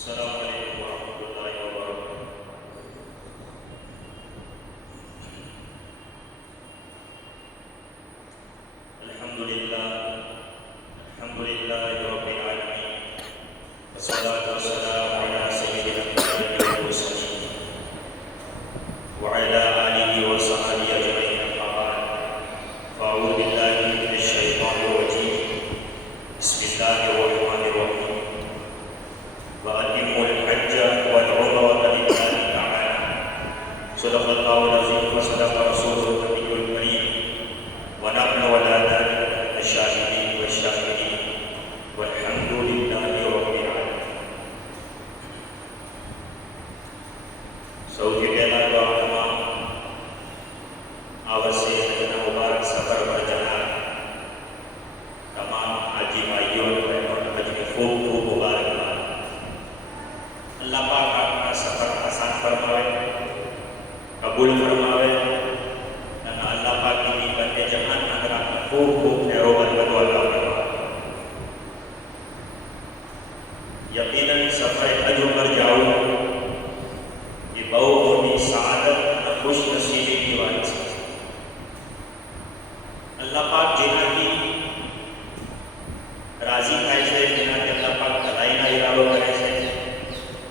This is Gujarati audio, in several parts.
अस्सलाम वालेकुम वरहमतुल्लाहि वबरकातुहू। अल्हम्दुलिल्लाह अल्हम्दुलिल्लाहि रब्बिल आलमीन वस्सलातु वस्सलामु अला सय्यिदिल अंबिया'i वल मुरसलीन व अला आलिहि व सहबिहि अजमईन अम्मा बाद फ़अऊज़ु बिल्लाहि मिनश शैतानिर रजीम बिस्मिल्लाहिर रहमानिर रहीम व अतिम्मुल हज्ज वल उम्रata लिल्लाहि तआला सदक़ल्लाहुल अज़ीम व सदक़ रसूलुहुल नबियुल करीम व नहनु अला ज़ालिका मिनश शाहिदीन व शाकिरीन वल्हम्दुलिल्लाहि रब्बिल आलमीन। સૌથી પહેલા તો આ તમામ આ વર્ષે હજના મુબારક સફર પર જનાર તમામ હાજી ભાઈઓ અને બહેનોને હજની ખૂબ ખૂબ મુબારકબાદ। અલ્લાહ પાક આપના સફર આસાન ફરમાવે, કબૂલ ફરમાવે અને અલ્લાહ પાકની બંને જહાનના અંદર આપને ખૂબ ખૂબ ફેરો બરકતો અતા ફરમાવે। યકીનન સફરે હજ ઉપર જાવું એ બહુ મોટી સઆદત અને ખુશનસીબીની વાત છે। અલ્લાહ પાક જેનાથી રાજી થાય છે, જેનાથી અલ્લાહ પાક ભલાઈના ઈરાદો કરે છે,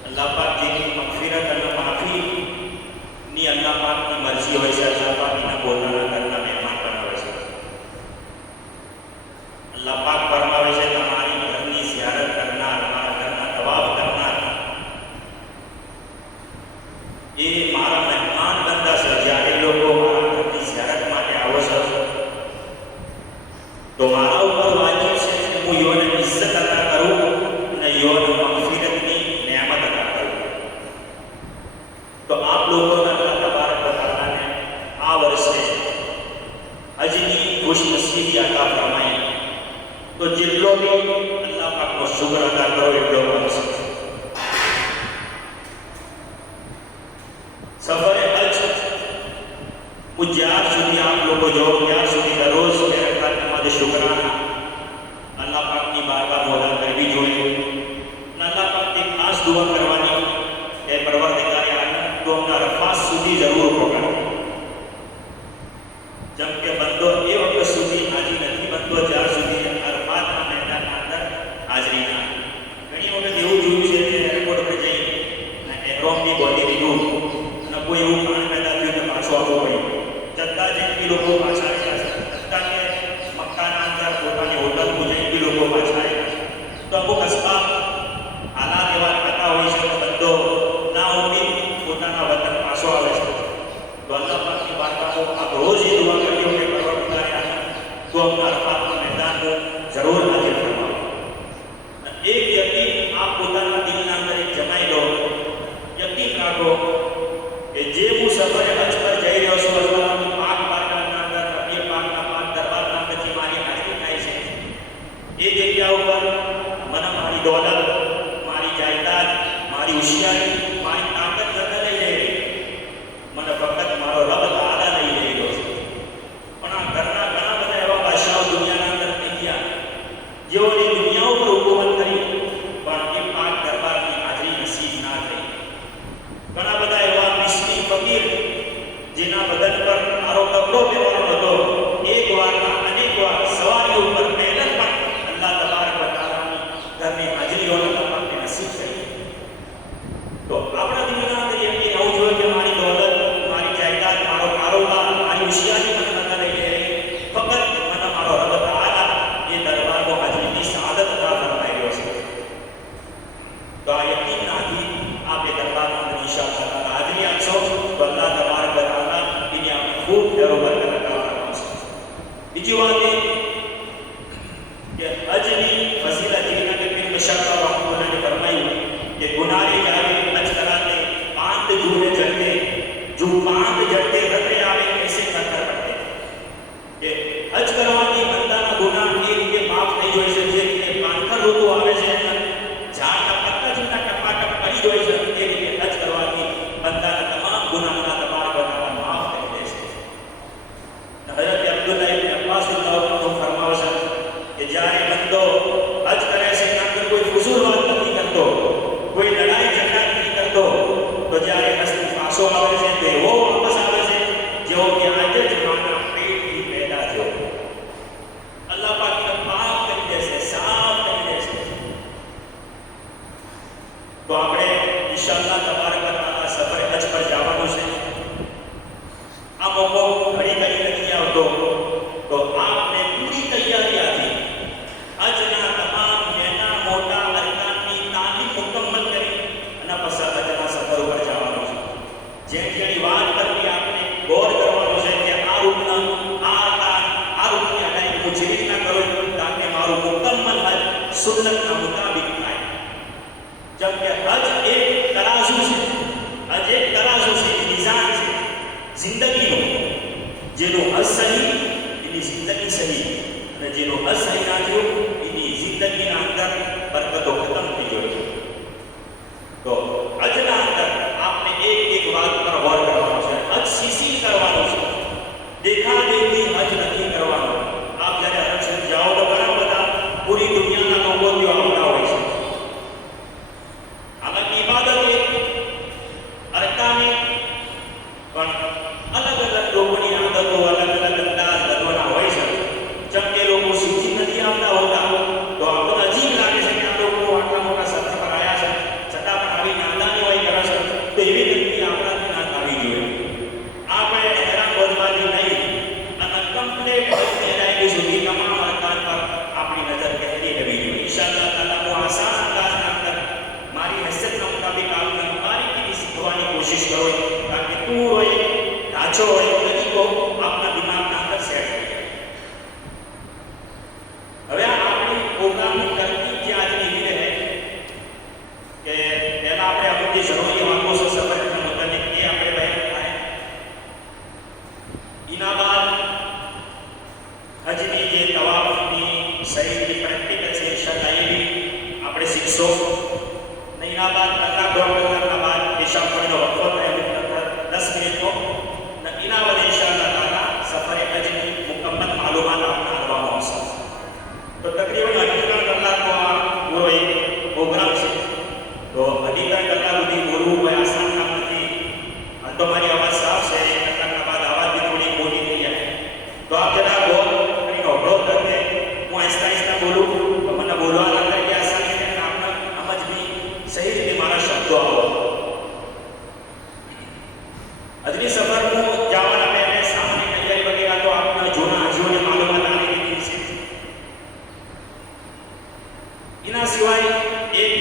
અલ્લાહ પાક જેની મગફિરત અને માફીની અલ્લાહ પાકની મરજી હોય છે, અલ્લાહ પાક એના પોતાના ઘરના મહેમાન બનાવે છે। અલ્લાહ પાક ફરમાવે છે તમારી ઘરની ઝિયારત કરનાર, મારા ઘરના તવાફ કરનાર એ મારા મહેમાન બંદા છે। જ્યારે લોકો મારા ઘરની ઝિયારત માટે આવો છો તો મારા ઉપર વાજિબ છે કે હું યોને ઇજ્જત અતા કરું અને યોને મગફિરતની નેમત અતા કરું। તો આપ લોકોને અલ્લાહ તબારક વ તઆલાને આ વર્ષે હજની ખુશનસીબી અતા ફરમાઈ તો જેટલો બી અલ્લાહ પાકનો શુક્ર અદા કરો એટલો બનશે। સફરે હજ હું જ્યાર સુધી આપ લોકો જાઓ ત્યાર સુધી દરરોજ બે રકાત નમાઝ શુકરાના અલ્લાહ પાકની બારગાહ અદા કરવી જોઈએ અને અલ્લાહ પાકની ખાસ દુઆ કરવાની કે પરવરદિગારે આલમ તો અમને અરફાત સુધી જરૂર પહોંચાડો। જેમ કે બંદો એ વખત સુધી હાજી નથી બનતો જ્યાર સુધી અરફાતના મેદાનના અંદર હાજરી ના આપે। ઘણી વખત એવું જોયું છે કે એરપોર્ટ પર જઈ અને એહરામની બોડી લીધું અને કોઈ એવું કામ પેદા થયું તો પાછું આવવું પડ્યું। જતા જઈને લોકો પાછા આવ્યા છે, જતા કે મક્કાના અંદર પોતાની હોટલમાં જઈને લોકો પાછા આવ્યા છે। તો અમુક અસબાબ હાલાત એવા થતા હોય છે કે બંદો ના ઉમ્મીદ પોતાના વતન પાછો આવે છે। તો અલ્લાહ પાકની બારગાહો આપ રોજ એ દુઆ કર્યો કે પરવરદિગારે આલમ તો અમને અરફાતના મેદાનને જરૂર હાજર ફરમાવો। એક યકીન આપ પોતાના દિલના અંદર એક જમાઈ લો, યકીન રાખો કે જે હું સફરે હજ પર જઈ રહ્યો છું અલ્લાહની પાક બારગાહના અંદર, નબી પાકના પાક દરબારના અંદર જે મારી હાજરી થાય છે એ જગ્યા ઉપર મને મારી દોલત, મારી જાયદાદ, મારી હોશિયારી, મારી તાકાત નથી લઈ જઈ રહી, મને ફક્ત મારો રબ તાઆલા લઈ જઈ રહ્યો છે। પણ આ ઘરના ઘણા બધા એવા બાદશાહો દુનિયાના અંદર થઈ ગયા જેઓની દુનિયા ઉપર હુકૂમત કરી પણ એ પાક દરબારની હાજરી નસીબ ના થઈ। ઘણા બધા એવા મિસ્કીન ફકીર જેના બદન પર મારો કપડો પહેરવાનો હતો, એક વારના અનેક વાર સવારી ઉપર મહેનત પણ અલ્લાહ તબારક વ તઆલાની ઘરની હાજરીઓને આપણને નસીબ કરી। તો આપણા દિલના અંદર યકીન હોવું જોઈએ કે મારી દોલત, મારી જાયદાદ, મારો કારોબાર, મારી હોશિયારી મને ન લઈ જાય, ફક્ત મને મારો રબ તાઆલા એ દરબારનો હાજરીની સઆદત અતા ફરમાઈ રહ્યો છે। તો આ યકીનનાથી આપે દરબારના અંદર ઇન્શાઅલ્લાહ હાજરી આપશો તો અલ્લાહ તબારક વ તઆલા એની આપણે ખૂબ ફેરો બરકત અતા ફરમાવશે। બીજી વાત એ કે હજની ફઝીલત જેના કે પીર મશાકા રહમતુલ્લાહ ને ફરમાયું કે ગુનારે જાવે હજ કરાતે પાંત જૂને જડતે જો પાંત જડતે રતે આવે એસે કરતા પડતે કે હજ કરવાથી બંદાના ગુનાહ એ રીતે માફ થઈ જાય છે જે રીતે પાંખર ઋતુ આવે છે ઝાડના પત્તા જેટલા ટપાટપ પડી જાય છે એ રીતે હજ કરવાથી બંદાના તમામ ગુનાહ અલ્લાહ તબારક વ તઆલા માફ કરી દે છે। હઝરત અબ્દુલ્લાહ ઇબ્ન અબ્બાસ રઝિયલ્લાહુ અન્હુ ફરમાવે છે કે જ્યારે બંદો હજ કરે છે એના અંદર કોઈ ફુઝૂલ વાત નથી કરતો, કોઈ છે તો એવો વાપસ આવે છે જેવો કે આજે જ માના પેટથી પેદા થયો. અલ્લાહ પાકને પાક કરી દેશે, સાફ કરી દેશે. તો આપણે ઇન્શાઅલ્લાહ તબારક તઆલા સફરે હજ પર જવાનું છે. આ મોકો ઘડી ઘડી નથી આવતો, તો આપને પૂરી તૈયારીથી હજના તમામ નાના મોટા અરકાનની તાલીમ મુકમ્મલ કરી અને પછી હજના સફર ઉપર જવાનું છે. જેની વાત કરવી આપણે ગૌર કરવાનું છે કે આ રૂપના આ રૂપની અદાયગી હું જે રીતના કરું તાકે મારું મુકમ્મલ હજ સુન્નતના મુતાબિક થાય. જેમ કે હજ એક તરાજુ છે, હજ એક તરાજુ છે, મિઝાન છે જિંદગીનો. જેનો હજ સહી એની જિંદગી સહી, અને જેનો હજ સહી ના થયો એની જિંદગીના અંદર બરકતો ખતમ થઈ જાય. તો હજના અંદર આપણે એક વાત પર ગૌર કરવાનું છે. હજ સીસી કરવાનું છે, દેખાદેખી હજ નથી કરવાનું. આપ જ્યારે હજ શરીફ જાઓ તો ઘણા બધા પૂરી દુનિયાના લોકો ત્યાં આવતા હોય છે. આમાં ઇબાદત એક અરકાને પણ અલગ અલગ લોકોની આદતો અલગ અલગ અંદાજ બદલવાના હોય છે. જેમ કે લોકો શીખી નથી આવતા હોતા તો આપણને અજીબ લાગે છે કે આ લોકો આટલા મોટા સફર પર આવ્યા છે છતાં પણ આવી નાદાની હોય કરે છે. તો એવી ગલતી આપણાથી ના થવી જોઈએ. આપણે હેરાન બોલવાથી નહીં અને કમ્પ્લેટ હજની અદાયગી સુધી તમામ અરકાન પર આપણી નજર પહેરી લેવી જોઈએ. ઇન્શાઅલ્લાહ તાલા હું આસાન અંદાજના અંદર મારી હેસિયતના મુતાબિક આપને બારીકીથી શીખવાની કોશિશ કરું તાકે તું હોય ઢાંચો હોય તરીકો આપના દિમાગના અંદર સેટ થઈ જાય. હવે આપણી પ્રોગ્રામની તરકીબ જે આજની એવી રહે કે પહેલા આપણે અમુક જે જરૂરી વાતો છે સફરના મુતાબિક એ આપણે બયાન થાય. એના બાદ હજની જે તવાફની સહીની પ્રેક્ટિકલ છે ઇન્શાઅલ્લાહ એ બી આપણે શીખશો. એના બાદ કલાક દોઢ કલાકના બાદ પેશાબ પાણીનો વક્ફો થાય 10 મિનિટનો. એના બાદ ઇન્શાઅલ્લાહ તાલા સફરે હજની મુકમ્મલ માલુમાત આપને આપવામાં આવશે. તો તકરીબન 3 કલાકનો આ પૂરો એક પ્રોગ્રામ છે. તો 3 કલાક સુધી બોલવું કોઈ આસાન કામ નથી. તો મારી અવાજ સાફ છે, 1 કલાકના બાદ અવાજ બી થોડી મોટી થઈ જાય. તો આપ જરા ગૌર કરીને અવરોધ કરકે હું આહિસ્તા આહિસ્તા બોલું તો મને બોલવાના અંદર કે આસાની છે અને આપને સમજ બી સહી રીતે મારા શબ્દો આવો. હજની સફરનું જવાના પહેલે સામાન્ય તૈયારી વગેરે તો આપના જૂના હાજીઓને માલુમાત આપી દીધી છે. એના સિવાય એક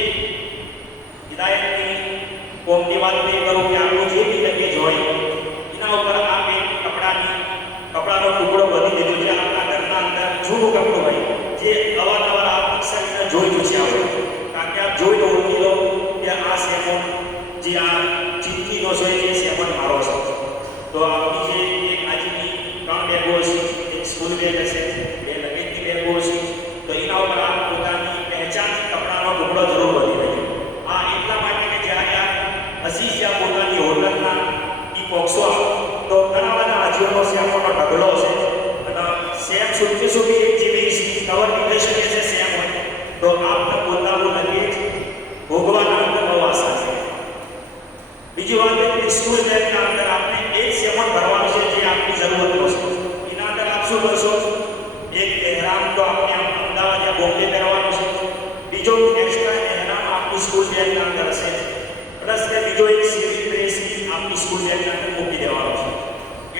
હિદાયતની કોમની વાત નહીં કરું કે આપણું જે બી લગેજ હોય એના ઉપર આપ એક કપડાનો ટુકડો બધી દીધો છે. આપણા ઘરના અંદર જૂનું કપડું હોય જે અવારનવાર આપ અક્ષરીને જોઈ જશે આવે કારણ કે આપ જોઈને ઓળખી લો કે આ સેમોન જે આ ચીટકીનો છે એ સેમોન મારો છે. તો આપણી જે એક આજની 3 બેગો છે, એક સ્કૂલ બેગ હશે, 2 લગેજની બેગો છે, તો એના ઉપર આપ પોતાની પહેચાન કપડાનો ટુકડો જરૂર બધી દેજો. આ એટલા માટે કે જ્યારે આપ હસી જ્યાં પોતાની હોટલના ઈ પોક્ષો તો ઘણા બધા હાજીઓનો સેમોનો ઢગલો છે અને સેમ સુધી સુધી એક જેવી કવર નીકળી શકે છે સેમ હોય તો આપને પોતાનું લગેજ ભોગવાના અંદર બહુ આસાન છે. બીજી વાત એ સ્કૂલ બેગના અંદર આપણે એક સેમોન ભરવાનું છે જે આપની જરૂરતનો છે. એના અંદર આપ શું કરશો? એક એહરામ તો આપણે અમદાવાદ યા બોમ્બે પહેરવાનો છે. બીજો એક્સ્ટ્રા એહરામ આપની સ્કૂલ બેગના અંદર હશે. પ્લસ કે બીજો એક સિવિલ ડ્રેસ આપની સ્કૂલ બેગના અંદર મૂકી દેવાનો છે.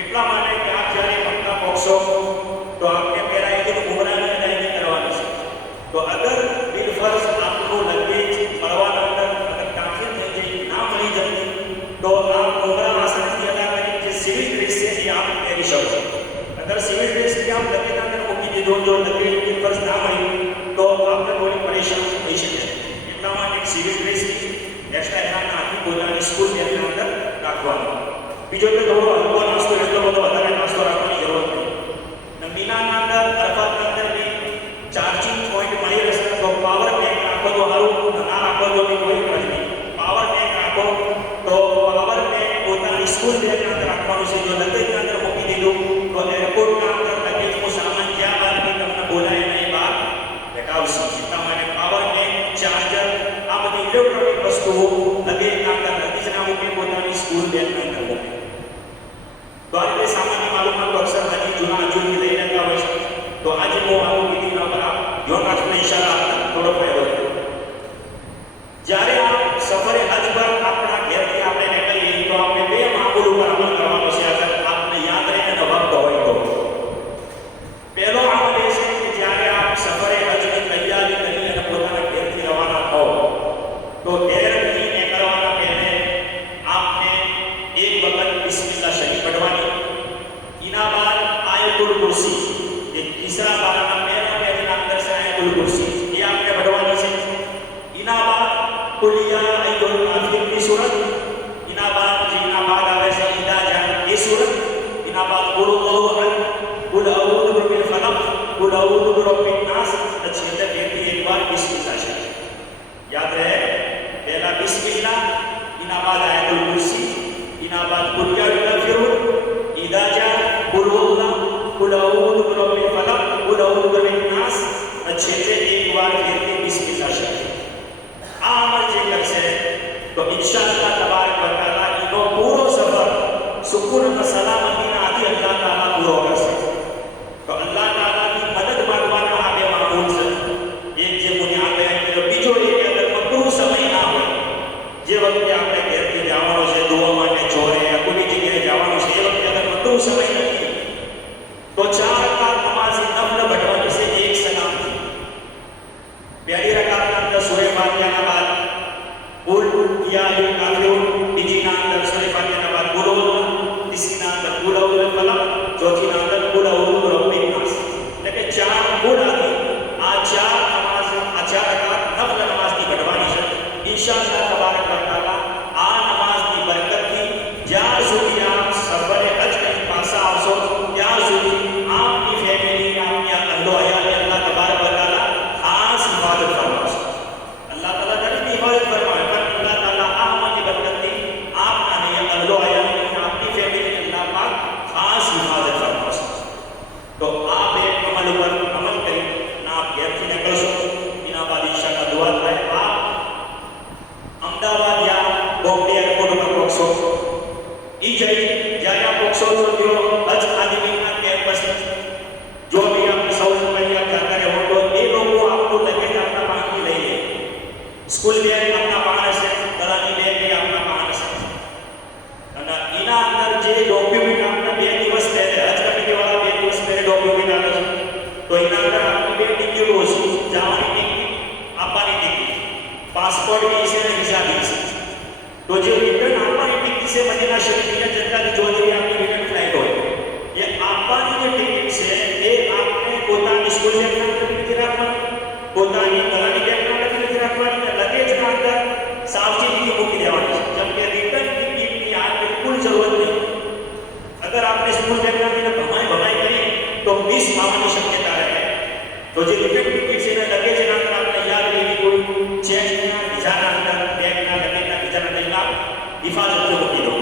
એટલા માટે કે આપ જ્યારે મક્કા પહોંચશો તો આપને પહેલા એક ઉમરાની અદાયગી કરવાની છે. તો અગર બિલફર્ઝ આપનું લગેજ મળવાના અંદર અગર કાફિર થઈ જાય ના મળી જતી તો આપ ઉમરા આસાનીથી અદા કરી જે સિવિલ ડ્રેસ છે એ આપ પહેરી શકો. અગર સિવિલ ડ્રેસ કે આપ લગેજના અંદર મૂકી દીધો જો લગેજ બિલફર્ઝ ના મળી તો આપને થોડી પરેશાની થઈ શકે. એટલા માટે સિવિલ ડ્રેસ એક્સ્ટ્રા એના આખી પોતાની સ્કૂલ બેગના અંદર રાખવાનો. બીજો કે થોડો હલકો નાસ્તો એટલો બધો વધારે નાસ્તો રાખવાની જરૂર નથી. મીનાના અંદર અરફાતના અંદર બી ચાર્જિંગ પોઈન્ટ મળી રહેશે તો પાવર બેંક રાખો તો સારું, ના રાખો તો બી કોઈ ખર્ચ નહીં. પાવર બેંક રાખો તો પાવર બેંક પોતાની સ્કૂલ બેગના અંદર રાખવાનું છે. જો લગેજના અંદર મૂકી દીધું તો એરપોર્ટના અંદર લગેજનું સામાન જ્યાં બહાર બી તમને બોલાય નહીં બહાર બેઠાવશે. એટલા માટે પાવર બેંક, ચાર્જર આ બધી ઇલેક્ટ્રોનિક વસ્તુઓ લગેજના અંદર લગેજ ના મૂકી પોતાની સ્કૂલ બેગના અંદર મૂકે. कुर्सी, ये तीसरा पारा में पहले नाम दर से आयतुल कुर्सी, ये आपने बढ़वानी से इनाबाद कुलिया आयतुल काफिर की सूरत, इनाबाद जिनाबाद आवे से इदा जान ये सूरत, इनाबाद कुल अल्लाह कुल अऊदु बिल फलक कुल अऊदु बिरब्बिन नास, अच्छे से व्यक्ति एक बार बिस्मिल्लाह से याद रहे, पहला बिस्मिल्लाह, इनाबाद आयतुल कुर्सी, इनाबाद कुलिया काफिरुन, इदा जान कुल अल्लाह कुल अऊदु बिरब्बिल फलक कुल अऊदु बिरब्बिन नास, अच्छे से एक बार व्यक्ति बिस्मिल्लाह से आमल जे करसे तो इंशाअल्लाह तबारक व तआला इनो पूरो सफर सुकून और सलामती ना आदि अल्लाह ताला पूरो करसे तो अल्लाह ताला की मदद मांगवाना आबे मामूल से एक जे मुनि आपे तो बीजो एक अगर मकरू समय ना हो जे वक्त आपने घर થી જવાનો છે દુઆ માટે ચોરે या કોઈ જગ્યાએ જવાનો છે એ વખતે અગર મકरू समय નથી तो 4 रकात नमाज नफल बढ़वानी से एक सलाम थी पहली रकात के अंदर सूरह फातिहा के बाद कुल या अय्युल काफिरुन, बीजी के अंदर सूरह फातिहा के बाद कुल अल्लाह, तीसरी के अंदर कुल अऊदु बिल फलक, चौथी के अंदर कुल अऊदु बिरब्बिन नास, लेकिन 4 कुल आदि आ 4 नमाज आ 4 रकात नफल नमाज की बढ़वानी है इंशाअल्लाह तबारक व तआला आ नमाज की बरकत थी જ્યાર સુધી આપ સફરે હજ કરી પાછા આવશો ત્યાર સુધી આપની ફેમિલી આપની અહલો અયાલે અલ્લાહ તબારક વ તઆલા ખાસ હિફાજત ફરમાવશે અલ્લાહ તાલા દરેકની હિફાજત ફરમાવે પણ અલ્લાહ તાલા આ અમલની બરકતથી આપના અને અહલો અયાલે આપની ફેમિલી અલ્લાહ પાક ખાસ હિફાજત ફરમાવશે તો આ બે અમલ ઉપર અમલ કરી ના આપ ઘેરથી નીકળશો એના બાદ ઇન્શાઅલ્લાહ દુઆ થાય આપ અમદાવાદ या બોમ્બે એરપોર્ટ પર પહોંચશો ई जय જ્યારે આપ પહોંચશો તો તેઓ હજ આદિમીના કેમ્પસ जो भी आप साउथ में आप जाता रहे हो तो ये लोग आपको लगेज अपना पानी ले ले स्कूल बैग अपना पानी से तलानी बैग भी अपना पानी से અને એના અંદર જે ડોક્યુમેન્ટ આપના 2 દિવસ પહેલે હજ કમિટી વાળા 2 દિવસ પહેલે ડોક્યુમેન્ટ આપે છે તો એના અંદર આપની 2 ટિકિટો હશે જવાની ટિકિટ આપવાની ટિકિટ પાસપોર્ટ વિશે અને વિઝા વિશે तो जो रिटर्न आपकी टिकट से मदीना शरीफ में जनता की जो भी आपकी रिटर्न फ्लाइट हो ये आपकी जो टिकट से ये आपने પોતાની સ્કૂલ બેગના અંદર નથી રાખવાની પોતાની તલાની બેગના અંદર નથી રાખવાની લગેજ ના અંદર સાવચેતી મૂકી દેવાની છે જેમ કે રિટર્ન ટિકિટની આ બિલકુલ જરૂરત નહીં अगर आपने स्कूल बैगના અંદર ભમાઈ કરી તો મિસ થવાની શક્યતા રહે तो जो रिटर्न टिकट से लगेज ના અંદર આપણે યાદ લેવી કોઈ ચેક ના વિઝાના અંદર બેગના लगेजના વિઝાના અંદર हिफाजत से होती हो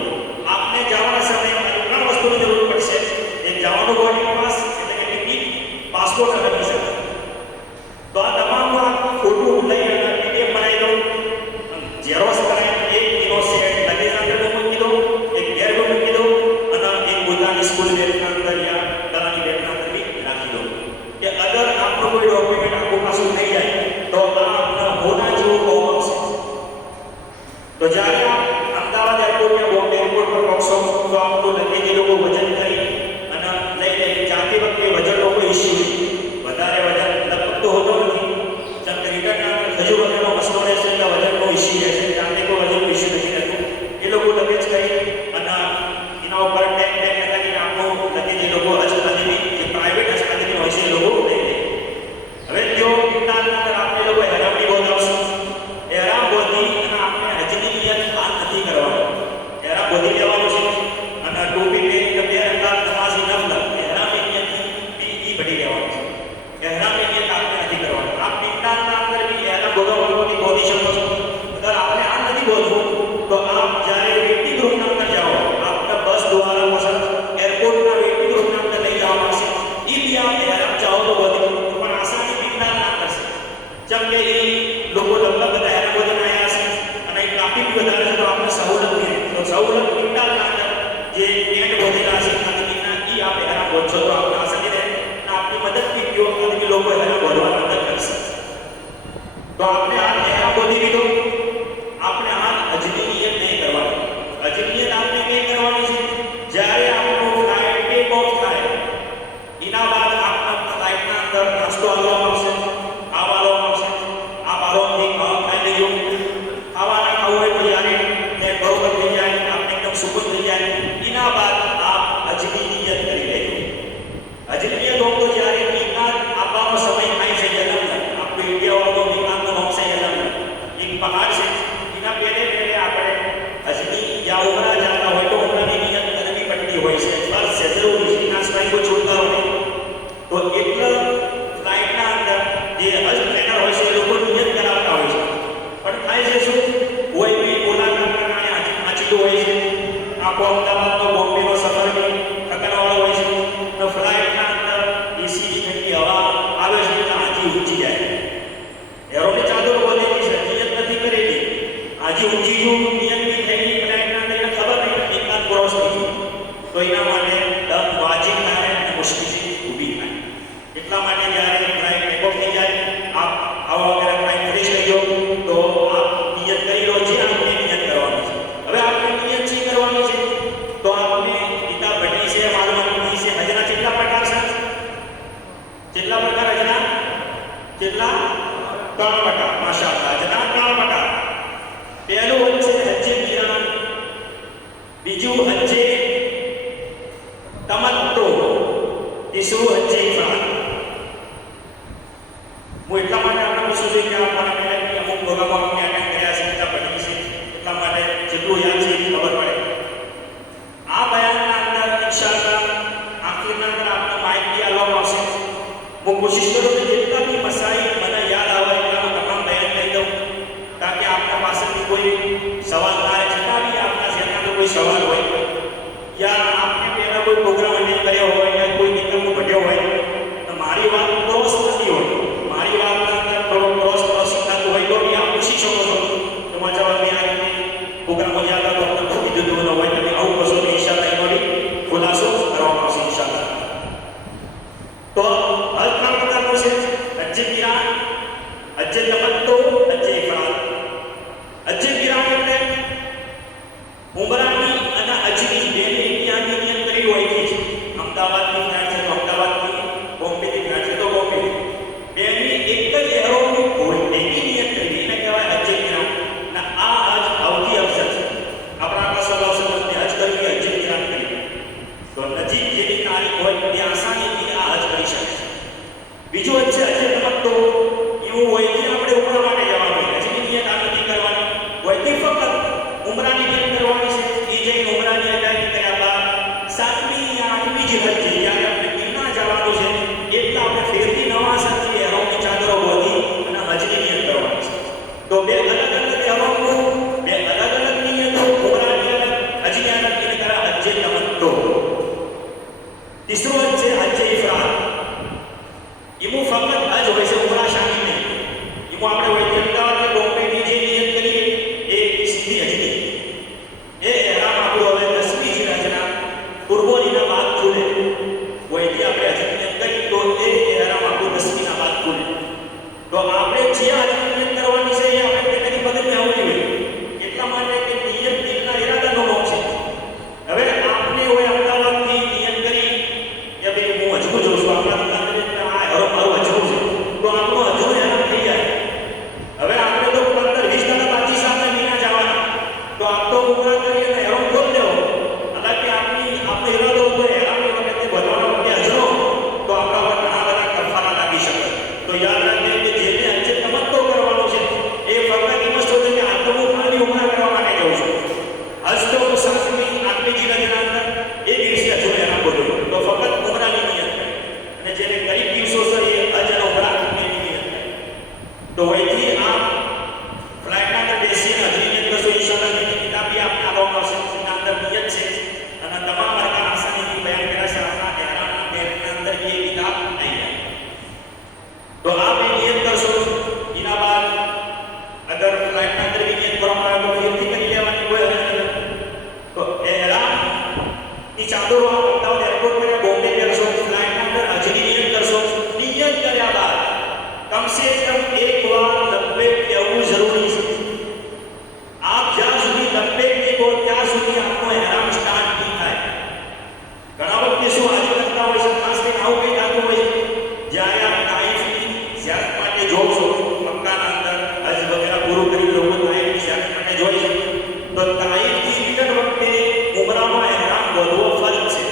आपने जावाना समय में कितना वस्तु की जरूरत पड़ से एक जवानों बॉडी के पास એટલે કે ટિકિટ પાસપોર્ટ અને વિઝા તો આ તમામ આપકો ફોટો લઈ અને પીડીએફ બનાવી દો ઝેરોક્સ કરાવી એક કિલો સેટ लगेज અંદર મૂકી દો એક બેગ મૂકી દો અને એક પોતાની સ્કૂલ બેગના અંદર યા તલાની બેગના અંદર भी રાખી દો કે અગર આપનો કોઈ ડોક્યુમેન્ટ આપકો પાસ નહીં જાય તો આ આપના હોના જેવો હોમ આવશે તો જ્યારે આપ અમદાવાદ એરપોર્ટ या બોમ્બે એરપોર્ટ પર પહોંચો તો આપકો લગેજ એ લોકો વજન કરી અને લઈ લે જાતે વખતે વજન લોકો ઇશ્યુ વધારે વજન લગભગ તો હોતો નથી જેમ કે રિટર્નના હજુ વગરનો મસલો રહેશે એટલે વજનનો ઇશ્યુ રહેશે જાતે કોઈ વજનનો ઇશ્યુ નથી રહેતો એ લોકો લગેજ કરી અને એના ઉપર ટેગ લગાવી આપકો લગેજ એ લોકો હજ આદમી જે પ્રાઇવેટ હજ આદમી હોય છે એ લોકો લઈ લે હવે તેઓ પિંડાના અંદર આપણે લોકો હેરામની બોધ આવશે હેરામ બોધી અને આપણે હજની નિયત હાલ નથી કરવાની હેરામ બોધી લેવાનું છે અને ટોપી પહેરીને 2 રકાત નમાઝી નફલ હેરામની નિયતથી ઈ બધી લેવાનું છે હેરામની નિયત આપણે નથી કરવાની આપ પિંડાના અંદર भी હેરામ બોધવાની બોધી શકો છો અગર આપણે આ નથી બોધવું તો આપ જ્યારે વેટિંગ રૂમના અંદર જાઓ આપને બસ દ્વારા પસંદ એરપોર્ટના વેટિંગ રૂમના અંદર લઈ જવા પડશે ઈ भी आप હેરામ ચાહો તો બોધી પણ આસાની પિંડાના અંદર છે જેમ કે ઈ લોકો લગભગ બધા હેરામ બોધીને આવ્યા છે અને ટ્રાફિક વધારે છે તો આપણે સહુલત નહીં તો સહુલત પિંડાના અંદર જે ટેન્ટ બોધેલા છે આદમીના ઈ आप હેરામ બોધશો તો આપણે આસાની રહે અને આપની મદદથી જો આદમી લોકો હેરામ બોધવાની મદદ કરશે તો આપણે આ હેરામ બોધી લીધો આપણે આ હજની નિયત નહીં કરવાની હજની નિયત આપણે નહીં કરવાની છે જ્યારે આપણું ફ્લાઇટ ટેક ઓફ થાય એના બાદ આપણા ફ્લાઇટના અંદર નાસ્તો આપવામાં આવશે ખાવા આપવામાં આવશે આપ આરામથી ખાઈ લેજો ખાવા ના ખાવું હોય તો યારે તે બરોબર થઈ જાય આપને એકદમ સુકૂન થઈ જાય એના બાદ આપ હજની નિયત કરી લેજો હજની નિયત કોઈ છૂટકારો નહીં. તો એટલે ફ્લાઇટના અંદર જે હજ ટ્રેનર હોય છે એ લોકો નિયત કરાવતા હોય છે. પણ થાય છે શું, કોઈ બી મુલાકાતના કારણે આંચીલું હોય છે, આખો અમદાવાદનો બોમ્બેનો સફર બી થકાનવાળો હોય છે, તો ફ્લાઇટના અંદર એસી ઠંડી હવા આવે છે એટલે આંચી ઊંચી જાય. એરોની ચાદર બોલેલી છે, નિયત નથી કરેલી, આંચી ઊંચી જો નિયત બી થઈ ગઈ ફ્લાઇટના અંદર એને ખબર નહીં એકલાક ક્રોસ થઈ ગયું. તો એના માટે દમ વાજિબ થાય અને મુશ્કેલી ઊભી થાય. એટલા માટે જ્યારે ફ્લાઇટ ટેકઓફ થઈ જાય, આપ હવા વગેરે ફ્લાઇટ ફ્રેશ થઈ ગયો તો આપ નિયત કરી લો જે આપણે નિયત કરવાની છે. હવે આપણે નિયત શી કરવાની છે, તો આપણે ગીતા ભટ્ટી છે, માલવણી છે, હજના કેટલા પ્રકાર છે? કેટલા પ્રકાર હજના? કેટલા? 3 પ્રકાર. માશાઅલ્લાહ, હજના 3 પ્રકાર. પહેલું છે હજ્જે કિરાન, બીજું હજ્જે તમત્તુ, ત્રીજું હજ્જે ઇફરાદ. હું એટલા માટે આપણે પૂછું છું કે આપણા પહેલાં અમુક પ્રોગ્રામો આપણે અટેન્ડ કર્યા છે, ગીતા ભટ્ટી છે, એટલા માટે જેટલું યાદ છે એ ખબર પડે. આ બયાનના અંદર ઇન્શાઅલ્લાહ આખિરના અંદર આપને માહિતી આપવામાં આવશે. હું કોશિશ કરું કે જેટલા બી મસાઈલ મને યાદ આવે એટલા હું તમામ બયાન કરી દઉં, તાકી આપના પાસેથી કોઈ સવાલ ના રહે. જેટલા બી આપના જેના કોઈ સવાલ હોય યા આપને પહેલા કોઈ પ્રોગ્રામ અટેન્ડ કર્યો હોય યા કોઈ નિકમો ભટ્યો હોય તો મારી વાત ક્રોસ થતી હોય, મારી વાતના અંદર થોડો ક્રોસ થતું હોય તો બી આપ પૂછી શકો છો કે મજા આવે આ પ્રોગ્રામો યાદ આવે તો આપણે ખૂબ કીધું ન હોય તમે આવું કશો તો ઇન્શાઅલ્લાહ એનો ખુલાસો કરવામાં આવશે ઇન્શાઅલ્લાહ. તો હજ 3 પ્રકારનો છે: હજ્જે કિરાન, હજ્જે તમત્તુ, હજ્જે ઇફરાદ. હજ્જે કિરાન એટલે ઉમરાની અને હજની બેને એકયાની નિયત કરી હોય છે. અમદાવાદની ફ્લાઇટ છે તો અમદાવાદની, બોમ્બેની ફ્લાઇટ છે તો બોમ્બે, બેની એક જ એરોની હોય એની નિયત કરી એને કહેવાય હજ્જે કિરાન. અને આ હજ સૌથી અફઝલ છે. આપણા સલ્લલ્લાહુ અલૈહિ વસલ્લમ હજ કરવી હજ્જે કિરાન કરી. તો નજીક જેની તારીખ હોય એ આસાનીથી આ હજ કરી શકે છે. બીજું હજ છે હજ્જે તમત્તુ. એવું હોય કે આપણે ઉમરા માટે જવાનું હોય, હજની નિયત આ નથી કરવાની હોય કે ફક્ત ઉમરાની નિયત કરવાની છે. એ જઈને ઉમરાની અદાયગી કર્યા બાદ 7મી યા 8મી જે હજ છે જ્યારે આપણે મીના જવાનું છે એટલે આપણે ફેરથી નવા સાથે એરોની ચાદરો બોધી અને હજની નિયત કરવાની છે. તો બે અલગ અલગ એરોનો, બે અલગ અલગ નિયતો, ઉમરાની અલગ, હજની અલગ, એને કહેવાય હજ્જે તમત્તુ. ત્રીજું હજ છે હજ્જે ઇફરાદ. એમાં ફક્ત હજ હોય છે, ઉમરા શામિલ નહીં. એમાં આપણે હોય કે અમદાવાદ કે બોમ્બેની જે નિયત કરીએ એ સીધી હજની, એ એહરામ આપણું હવે 10મી ઝીલહજના કુરબાનીના બાદ ખુલે. વહીથી આપણે હજની નિયત કરી તો એ એહરામ આપણું 10મીના બાદ ખુલે. તો આપણે જે હજની નિયત કરવાની છે એ આપણે તેની પગથિયે આવડી હોય. એટલા માટે કે નિયત દિલના ઈરાદાનો નામ છે. હવે આપને હોય અમદાવાદથી નિયત કરી કે ભાઈ હું હજનું જોઉં છું, આપણા દિલના આ એહરામ મારું હજનું છે, તો આપણું હજનું એહરામ થઈ જાય. હવે આપણે તો 15-20 દાડા બાકી સાથે મીના જવાના, તો આપ તો ઉમરા કરી અને એહરામ ખોલ દેવો. હાલાકી આપણો ઈરાદો હતો એહરામની વખતે વધવાનો વખતે હજનો, તો આપણા પર ઘણા બધા કફારા લાગી શકે. તો યાદ રાખીએ કે જેને હજ્જે તમત્તુ કરવાનો છે એ ફક્ત એમ જ સોચે કે આ તો હું ખાલી ઉમરા કરવા માટે જાઉં છું. હજ તો 7મી 8મી ઝીલહજના અંદર એ દિવસે હજનો એહરામ બોલ્યો તો ફક્ત ઉમરાની નિયત કરે. અને જેને કરીબ દિવસો છે એ હજ અને ઉમરાની નિયત કરે. તો વહીથી આ ફ્લાઇટના અંદર બેસીને હજની નિયત કરશો ઇન્શાઅલ્લાહ. જેની કિતાબ બી આપને આપવામાં આવશે, એના અંદર નિયત છે અને તમામ અરકાન આસાનીથી બયાન કર્યા છે. આપણા એહરામના બેગના અંદર એ કિતાબ આવી જાય. તો આપ એ નિયત કરશો. એના બાદ અગર ફ્લાઇટના અંદર બી નિયત કરવામાં આવે તો ફેરથી કરી લેવાની, કોઈ હરજ નથી. તો એહરામની ચાદરો આપ અમદાવાદ એરપોર્ટ પર બોમ્બે કરશો, ફ્લાઇટના અંદર હજની નિયત કરશો. નિયત કર્યા બાદ કમસે કમ એક વાર લબ્બૈક કહેવું જરૂરી છે. આપ જ્યાં સુધી લબ્બૈક નહીં કહો ત્યાં સુધી આપનો એહરામ સ્ટાર્ટ નહીં થાય. ઘણા વખતે શું હાજી કરતા હોય છે, ખાસ કરીને આવું કંઈ થતું હોય છે જ્યારે આપ તાઈફની ઝિયારત માટે જાઓ છો, મક્કાના અંદર હજ વગેરે પૂરું કરી લોકો તાઈફની ઝિયારત માટે જાય છે, તો તાઈફથી રિટર્ન વખતે ઉમરામાં એહરામ બોલવો ફરજ છે.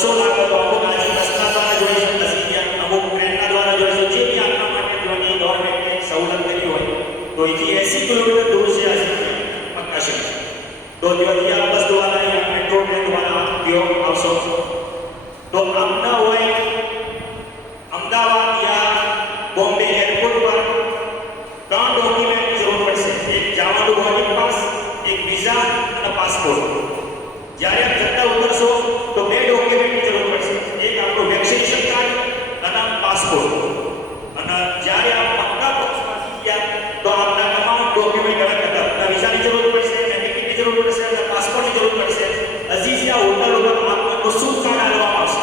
બસો લાખ તો અમુક આજે રસ્તા દ્વારા જોઈ શકે છે, અમુક ટ્રેનના દ્વારા જોઈ શકે, જે બી આપણા માટે જોની ગવર્મેન્ટે સવલત કરી હોય તો અહીંથી 80 કિલોમીટર દૂર છે હજી પક્કા છે, તો ત્યાં બસ દ્વારા યા મેટ્રો ટ્રેન દ્વારા ત્યાં આવશો તો આપના હોય અમદાવાદ યા બોમ્બે એરપોર્ટ પર 3 ડોક્યુમેન્ટની જરૂર પડશે, એક જવાનું બોર્ડિંગ પાસ, એક વિઝા અને પાસપોર્ટ. જ્યારે આપ જતા ઉતરશો તો 2 ડોક્યુમેન્ટની જરૂર પડશે, એક આપણું વેક્સિનેશન કાર્ડ અને પાસપોર્ટ. અને જ્યારે આપ પક્કા પક્ષમાંથી ગયા તો આપના તમામ ડોક્યુમેન્ટ અલગ હતા, વિઝાની જરૂર પડશે, ટિકિટની જરૂર પડશે અને પાસપોર્ટની જરૂર પડશે. હજી જ્યાં હોટલ ઉપર આપને કુસુમ કાર્ડ આપવામાં આવશે,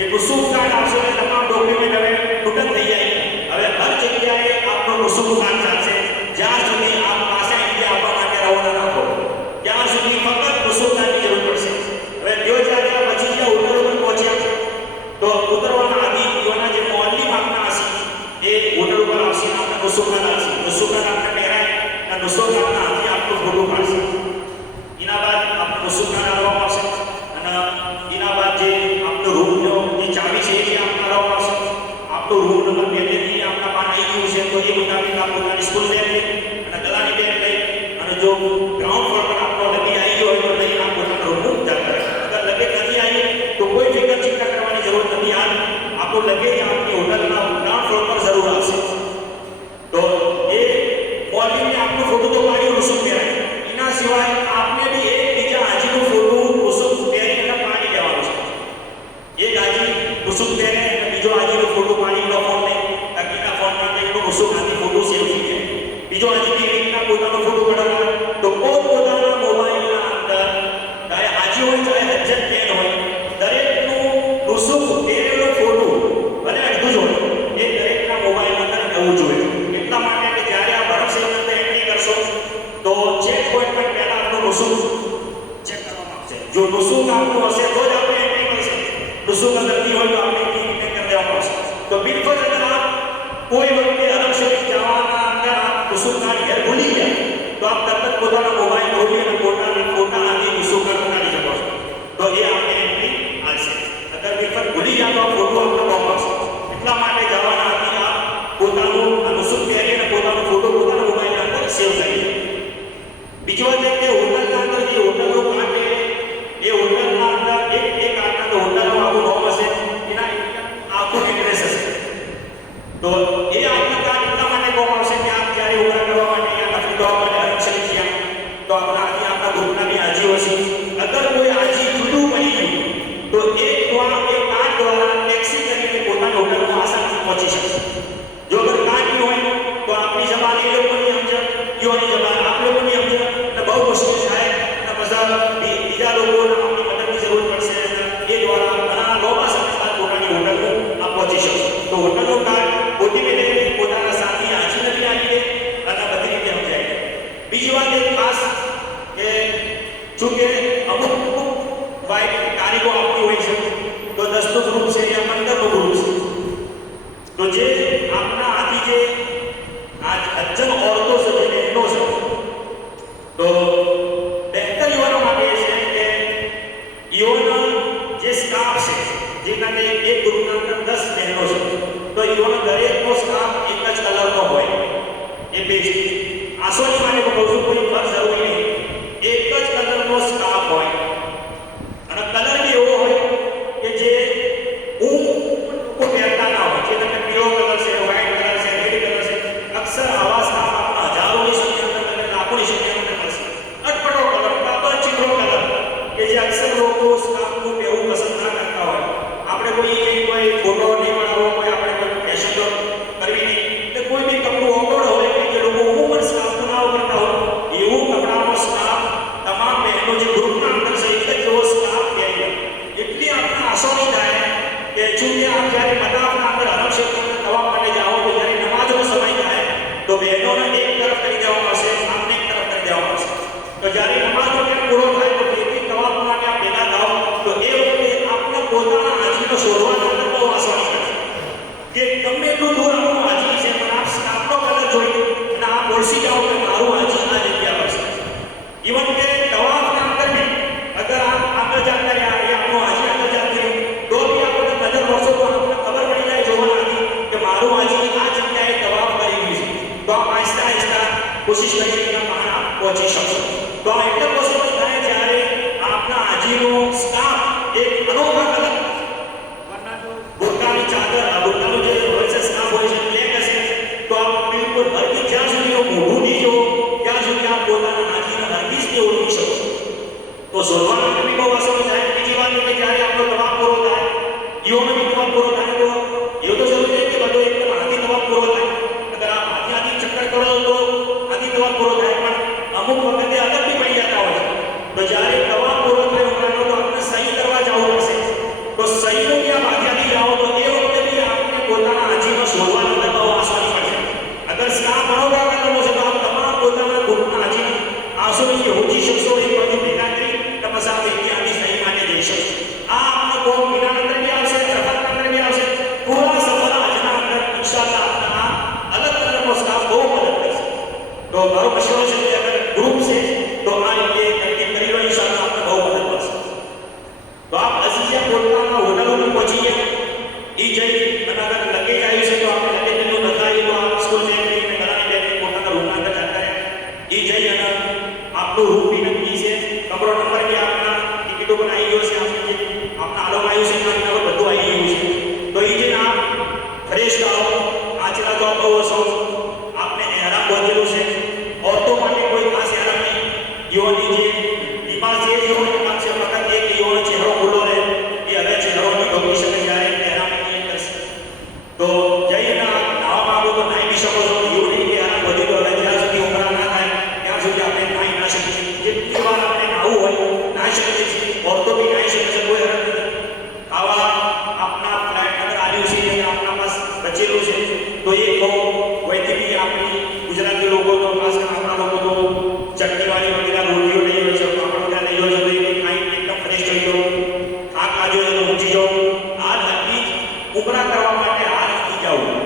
એ કુસુમ કાર્ડ આવશે એટલે તમામ ડોક્યુમેન્ટ હવે ટૂટન થઈ જાય. હવે હર જગ્યાએ આપનો કુસુમ કાર્ડ ચાલશે, જ્યાં સુધી આપ પાછા ઇન્ડિયા આવવા માટે રવાના ના થો ત્યાં સુધી ફક્ત કુસુમ કાર્ડની જરૂર પડશે. હવે જો જ્યારે પછી જ્યાં હોટલ ઉપર પહોંચ્યા તો ઉતરવાના આદિ યુવાના જે મોલની માગના હશે એ હોટલ ઉપર આવશે, આપણે કુસુમ કાર્ડ આવશે, કુસુમ કાર્ડ આપણે પહેરાય અને કુસુમ કાર્ડના હાથે આપણો ફોટો પાડશે. એના બાદ આપણે કુસુમ કાર્ડ આપવામાં આવશે અને એના બાદ જે આપણો રૂમનો જે ચાવી છે એ આપને આપવામાં આવશે. આપણો રૂમ નંબર પહેલેથી આપણા પાસે આવી ગયું છે તો એ મુતાબિક આપ પોતાની સ્કૂલ બેગ લઈ અને ગલાની બેગ લઈ અને જો ગ્રાઉન્ડ ફ્લોર પર આપણો લગી આવી ગયો હોય તો લઈને આપ પોતાના રૂમનું જતા રહે. અગર લગેજ નથી આવી તો કોઈ ફિકર ચિંતા કરવાની જરૂર નથી, આપણો લગેજ આપની હોટલના ગ્રાઉન્ડ ફ્લોર પર જરૂર આવશે. તો એ મોલની આપણો ફોટો તો પાડ્યો કુસુમ પહેરાય, એના સિવાય આપને બી એક બીજા હાજીનો ફોટો કુસુમ પહેરીને પાડી લેવાનો છે. એક હાજી કુસુમ પહેરે અને બીજો હાજીનો ફોટો પાડી લો ફોન લઈ, તાકીના ફોનમાં એનો કુસુમ હાજી ફોટો સેવ થઈ જાય. બીજો હાજી બી રીતના પોતાનો ફોટો કઢાવવાનો તો પોતાના મોબાઈલના અંદર ચાહે હાજી હોય ચાહે હજ્જત બેન હોય દરેકનું કુસુમ પહેરેલો ફોટો ભલે અડધું જ હોય એ દરેકના મોબાઈલની અંદર હોવું જોઈએ. એટલા માટે કે જ્યારે આ ભરત સેવની અંદર એન્ટ્રી કરશો તો ચેક પોઈન્ટ પર પહેલા આપણું કુસુમ ચેક કરવામાં આવશે. જો કુસુમ આપણું હશે તો જ આપણે એન્ટ્રી કરશે, કુસુમ અગર નહીં હોય તો આપણે ટિકિટ કરી દેવામાં આવશે. તો બિલકુલ અગર આપ કોઈ વખતે અરબ શરીફ જવાના અંદર આપ કુસુમ કાર્ડ ઘેર ભૂલી ગયા તો આપ તરત પોતાના મોબાઈલ ખોલી અને ફોટા આદિ કુસુમ કાર્ડ ઉતારી શકો છો, તો એ આપણે એન્ટ્રી આવશે. અગર બિલકુલ ભૂલી ગયા તો આ ફોટો આપણે બહુ આવશે. એટલા માટે જવાના આદિ આપ પોતાનું કુસુમ પહેરી અને પોતાનો ફોટો પોતાના મોબાઈલની અંદર સેવ કરી દે. બીજો વાત કે હોટલના અંદર જે હોટલનો કાર્ડ એ હોટલના અંદર એક આટલા તો હોટલનું આખું નામ હશે, એના આખું એડ્રેસ હશે. તો એ આપણા કાર્ડ એટલા માટે કોમ આવશે કે આપ જ્યારે ઉમરા કરવા માટે યા નફરી કરવા માટે અરબ શરીફ ગયા તો આપણા ગ્રુપના બી હાજી હશે. અગર કોઈ હાજી જુદું પડી ગયું તો એ કાર્ડ દ્વારા ટેક્સી કરીને પોતાની હોટલમાં આસાનીથી પહોંચી શકશે. જો અગર કાર્ડ નહીં હોય તો આપણી જબાન એ લોકોની સમજણ, યોની જબાન આપ લોકોની સમજણ અને બહુ મુશ્કેલ થાય અને બધા બીજા લોકોને આપણી મદદની જરૂર પડશે. એ દ્વારા ઘણા લોકોના સમય બાદ પોતાની હોટલનું આપ પહોંચી શકશો. તો હોટલનું કાર્ડ મોટિવેટ પોતાના સાથી હાજી નથી આવી દે અને બધી રીતે સમજાય. બીજી વાત એક ખાસ કે ચૂંકે અમુક વાઇટ તારીખો આવતી હોય છે તો 10નો ગ્રુપ છે યા 15નો ગ્રુપ છે, તો જે આપના હાથી જે આ હજ્જન ઓરતો છે જે બહેનો છે તો બહેતર યુવાનો માટે છે કે યુવાનો જે સ્ટાફ છે જેના કે એક ગ્રુપના અંદર 10 બહેનો છે તો યુવાનો દરેકનો સ્ટાફ એક જ કલરનો હોય એ બેસ્ટ. આસોની માટે કહું છું કોઈ ફરક જરૂરી નહીં, એક જ કલરનો સ્ટાફ હોય અને કલર બી એવો હોય કે જે લોકો પહેરતા ના હોય. જે તમે પીળો કલર છે, વ્હાઇટ કલર છે, રેડ કલર છે, અક્સર આવા સ્ટાફ આપણા હજારોની સંખ્યામાં અને લાખોની સંખ્યામાં મળશે. અટપટો કલર, કાબર ચીકણો કલર કે જે અક્સર લોકો સ્ટાફનું પહેરવું પસંદ ના કરતા હોય. આપણે કોઈ ફોટો નહીં બનાવવો, કોઈ આપણે કોઈ ફેશન કરવી નહીં, એટલે કોઈ બી કપડું ઓગળ હોય કે જે લોકો ઉમર સ્ટાફનું ના કરતા હોય એવું કપડાનો સ્ટાફ તમામ બહેનો જે ગ્રુપના અંદર છે એટલે જેવો સ્ટાફ પહેરે. એટલી આપણે આસાની થાય કે ચૂંકે આપ જ્યારે મદાફના અંદર અરબ શરીફના તવાફ માટે જાઓ તો જ્યારે નમાઝનો સમય થાય તો બહેનોને એક તરફ કરી દેવામાં આવશે, આપને એક તરફ કરી દેવામાં આવશે. તો જ્યારે નમાઝનો ટાઈમ પૂરો થાય તો ફરીથી તવાફ માટે આપ ભેગા થાઓ તો એ વખતે આપને પોતાના હાજીને શોધવાની અંદર બહુ આસાની થશે કે ગમે એટલું દૂર આપણું હાજી છે પણ આપ સ્ટાફનો કલર જોઈ અને આપ ઓળખી જાઓ કે મારું હાજી આ જગ્યા પર છે. ઇવન કે તવાફના અંદર બી અગર આપ આગળ જતા રહ્યા એ આપણું હાજી આગળ જતા પહોંચી શકશો. તો આ એટલે પોસિબલ થાય જ્યારે આપના આજીનો સ્ટાફ એક અનોખા કલર બુરકાની ચાદર બુરકાનો જે હોય છે સ્ટાફ હોય છે બ્લેક હશે તો આપ બિલકુલ હરગીજ જ્યાં સુધી મોઢું નહીં જો ત્યાં સુધી આપ પોતાના આજીને હરગીજ નહીં ઓળખી શકો. તો શોધવાનો બી બહુ આસાન થાય. બીજી વાત એ કે જ્યારે આપણો તવાફ પૂરો થાય ઈઓનો બી તવાફ પૂરો થાય તો એવું તો જરૂરી છે કે બધો એકદમ હાથી તવાફ પૂરો થાય. અગર આપ હાથી ચક્કર કરો તો હાથી તવાફ પૂરો થાય પણ અમુક વખતે અલગ બી પડી જતા હોય છે. તો જ્યારે તવાફ પૂરો થાય ઉમરાનો તો આપણે સહી કરવા જવું પડશે. તો સહીનું બી આપ હાથીથી જાઓ તો એ વખતે બી આપણે પોતાના હાજીનો શોધવાનો અંદર બહુ આસાની પડશે. અગર સ્ટાફ અનોખા કલરનો છે તો આપ તમામ પોતાના ગ્રુપના હાજીને આંસુની હોજી શકશો એક બાજુ ભેગા કરી તો પછી આપ ઇતિહાસની સહી માટે જઈ શકશો. આ આપણા કોમ વિના અંદર બી આવશે સફરના અંદર બી આવશે. પૂરા સફર આજના અંદર ઇન્શાઅલ્લાહ આપના અલગ કલરનો સ્ટાફ બહુ મદદ કરશે. તો મારો મશવરો છે કે અગર ગ્રુપ છે તો આ રીતે તરકીબ કરી લો ઇન્શાઅલ્લાહ આપને બહુ મદદ કરશે. તો આપ અઝીઝિયા કોટડાના હોટલોમાં પહોંચી ગયા એ જઈ અને અગર લગેજ આવ્યું છે તો આપણે લગેજનું નખાવી તો આપ સ્કૂલ બેગ લઈને ઘણાની બેગ પોતાના રૂમના અંદર જતા રહે એ જઈ અને આપણું રૂમ બી નક્કી છે કમરો નંબર બી આપણા ટિકિટો પણ આવી ગયો છે આપણે જે આપણા આલોક આવ્યું છે એના નંબર બધું આવી ગયું છે. તો એ જે આપ ફ્રેશ થાઓ આચરા તો બહુ હશો આપને એહરામ બાંધેલું છે. ઓરતો માટે કોઈ ખાસ એહરામ નહીં. યોની જે લિબાસ છે યોની લિબાસ છે ફક્ત એક યોનો ચહેરો ખુલ્લો રહે એ હવે ચહેરો નહીં ઢોકી શકે જ્યારે એહરામ નહીં કરશે. તો જઈને આપ નાવા માંગો તો નાહી બી શકો છો. એવું નહીં કે એહરામ બાંધી તો હવે જ્યાં સુધી ઉમરા ના થાય ત્યાં સુધી આપણે નાહી ના શકીએ. જેટલી વાર આપણે નાહવું હોય નાહી શકીએ છીએ. ઓરતો બી નાહી શકે છે કોઈ હરજ નથી. આવા આપના ફ્લાઇટ અંદર આવ્યું છે અને આપણા પાસ બચેલું છે તો એ બહુ વૈથી બી આપણી ગુજરાતી લોકો તો ખાસ કરીને આપણા લોકો તો ચટણીવાળી વગેરે રોટીઓ નહીં હોય છે પાપડ વગેરે નહીં હોય છે તો એ ખાઈને એકદમ ફ્રેશ થઈ જાઓ. થાક લાગ્યો હોય તો ઊંચી જાઓ. આ હરગીજ ઉમરા કરવા માટે હાલ નથી જવું.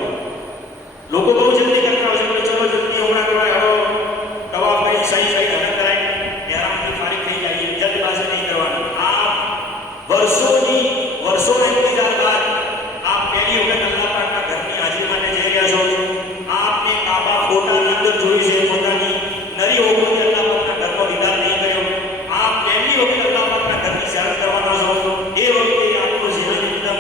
લોકો બહુ જલ્દી કરતા હોય છે ચલો જલ્દી ઉમરા કરવા હેડો તવાફ કરી સહી કરી હરકત કરાય એહરામથી ફારિગ થઈ જાય જલ્દબાજી નહીં કરવાની. આ વર્ષોના ઇંતજાર બાદ આપ પહેલી વખત અલ્લાહ પાકના ઘરની હાજરી માટે જઈ રહ્યા છો. આપને કાબા ફોટાની અંદર જોયું છે પોતાની નરી ઓગળથી અલ્લાહ પાકના ઘરનો દીદાર નહીં કર્યો. આપ પહેલી વખત અલ્લાહ પાકના ઘરની ઝિયારત કરવાના છો. એ વખતે આપણું જીવન એકદમ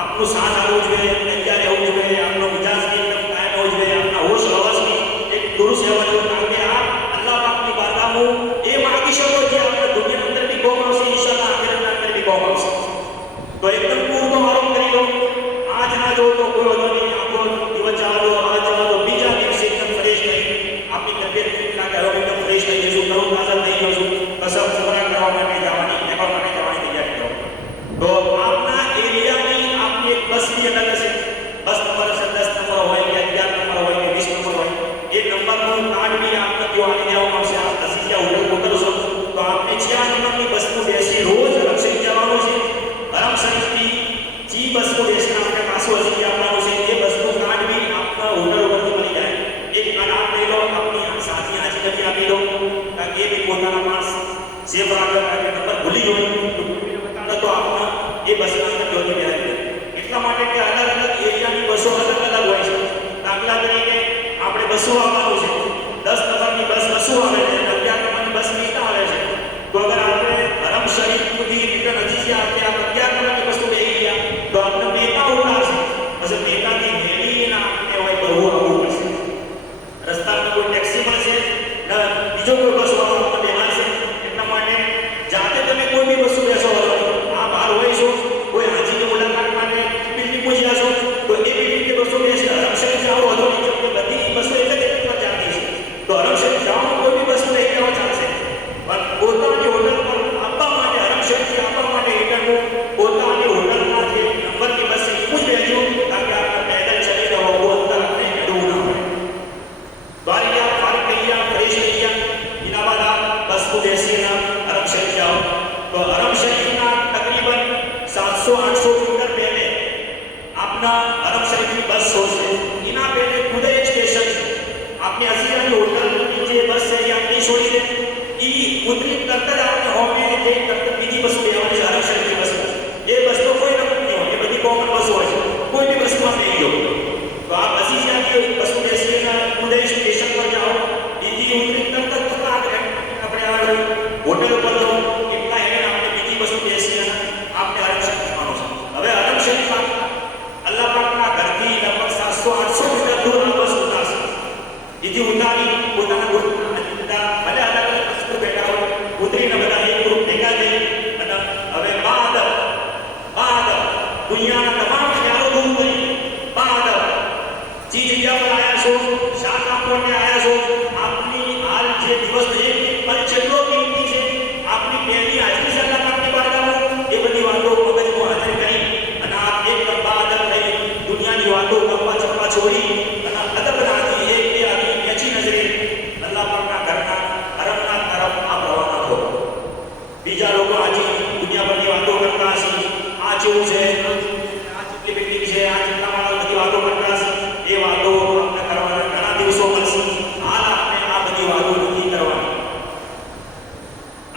આપણું સાથ આવવું જોઈએ તૈયાર રહેવું જોઈએ. આપણો મિજાજ એકદમ કાયમ હોવું જોઈએ. આપણા હોશ હવાસની એક દુરુસ્ત રહેવા જોઈએ કારણ કે આ અલ્લાહ પાકની બારગાહમાં એ માગી શકો જે આપણે દુનિયાની અંદર બી કોમ આવશે ઇન્શાઅલ્લાહ આખિરતના અંદર બી કોમ આવશે. તો એકદમ પૂરતો આરોપ કરી લો. આજ ના જો તો કોઈ વધુ નહીં. આખો દિવસ જવા દો આ જવા દો બીજા દિવસે એકદમ ફ્રેશ થઈ આપની તબિયત ના કરો એકદમ ફ્રેશ થઈ જશું તરું તાજા થઈ જશું કસર ઉમરા કરવા માટે જવાની નેપાળ માટે જવાની તૈયારી કરો. તો આપના એરિયાની આપની એક બસ બી અલગ હશે. બસ નંબર હશે 10 નંબર હોય કે 11 નંબર હોય કે 20 નંબર હોય એ નંબરનું કાર્ડ બી આપને જોવાની દેવામાં આવશે. આપ અઝીઝિયા હોટલ મોકલો છો તો આપને 6 નંબરની બસમાં બેસી રોજ હરમ શરીફ જવાનું છે. હરમ શરીફથી જી બસમાં બેસીને આપણે પાછું અઝીઝિયા આવવાનું છે. એ બસનું કાર્ડ બી આપના હોટલ ઉપરથી મળી જાય. એક કાર્ડ આપ લઈ લો આપની સાથી હાજીને બી આપી દો કારણ કે એ બી પોતાના માણસ સેફ રાખે કારણ કે નંબર ભૂલી ગયો તો બતાડો તો આપના એ બસના અંદર જોતી બેહાડી દે. એટલા માટે કે અલગ અલગ એરિયાની બસો અલગ અલગ હોય છે. દાખલા તરીકે આપણે બસો આવવાનું છે 10 નંબરની બસ બસો આવે છે 11 નંબરની બસ નીચે આવે છે. તો અગર આપણે હરમ શરીફ સુધી રિટર્ન અઝીઝિયા કે આ 11 નંબરની બસમાં બેસી ગયા તો આપણે મેકા ઉતારશે. પછી મેકાથી મેળીને આપણે હોય બહુ આવવું પડશે. રસ્તામાં કોઈ ટેક્સી મળશે ને બીજો કોઈ બસ વાળો આપણને બેહાડશે. એટલા માટે જાતે તમે કોઈ બી બસો બેસો આ બહાર હોય છો કોઈ હાજીની મુલાકાત માટે બિલ્ડિંગ પહોંચ્યા છો તો એ બિલ્ડિંગની બસો બેસી હરમ શરીફ જાઓ હતો નહીં કે બધી બસો એક જ પર ચાલતી છે. તો હરમ શરીફ જવાનું કોઈ બી બસમાં લઈ જવા ચાલશે પણ પોતાની હોટલ પર આપવા માટે હરમ શરીફથી આપવા માટે રિટર્ન પોતાની હોટલના જે નંબરની બસ છે એ જ બેસજો કારણ કે આપણે પેદલ ચલીને બહુ અંતર આપણે હેડવું ના હોય. દ્વારિકા ફારિગ થઈ ગયા ફ્રેશ થઈ ગયા એના બાદ આપ બસમાં બેસીને હરમ શરીફ જાઓ. તો હરમ શરીફના તકરીબન 700-800 મીટર પહેલે આપના હરમ શરીફની બસ છોડશે. એના પહેલે ખુદ એક સ્ટેશન છે. આપની અઝીઝિયાની હોટલની જે બસ છે એ આપણી છોડી દે એ ઉતરી તરત જ આપણે હોમે જે તરત બીજી બસ બેસવાની છે હરમ શરીફની બસ. એ બસનો કોઈ નંબર નહીં હોય એ બધી કોમન બસો હોય છે. કોઈ બી બસમાં બેસી જાઓ તો આપ અઝીઝિયાની બસમાં બેસીને ખુદ સ્ટેશન પર જાઓ એથી ઉતરી તરત જ દુનિયાના તમામ ખ્યાલો દૂર કરી બાદ જે જગ્યા પર આવ્યા છો શાક આપવાને આવ્યા છો આપની હાલ જે દિવસ છે પણ જેટલો કિંમતી છે આપની પહેલી હાજરી છે આપની બાળકો એ બધી વાતો મગજમાં હાજર કરી અને આપ એક કપા અદબ થઈ દુનિયાની વાતો કપા ચપ્પા છોડી અને અદબ રાજી એક બે આદમી નેચી નજરે અલ્લાહ પાકના ઘરના હરમના તરફ આપ રવાના થો બીજા લોકો આજે દુનિયા પરની વાતો કરતા હશે આ જેવું છે આ જેટલી બિલ્ડિંગ છે આ જેટલા માળ બધી વાતો કરતા હશે એ વાતો આપણે કરવાના ઘણા દિવસો મળશે હાલ આપણે આ બધી વાતો નથી કરવાની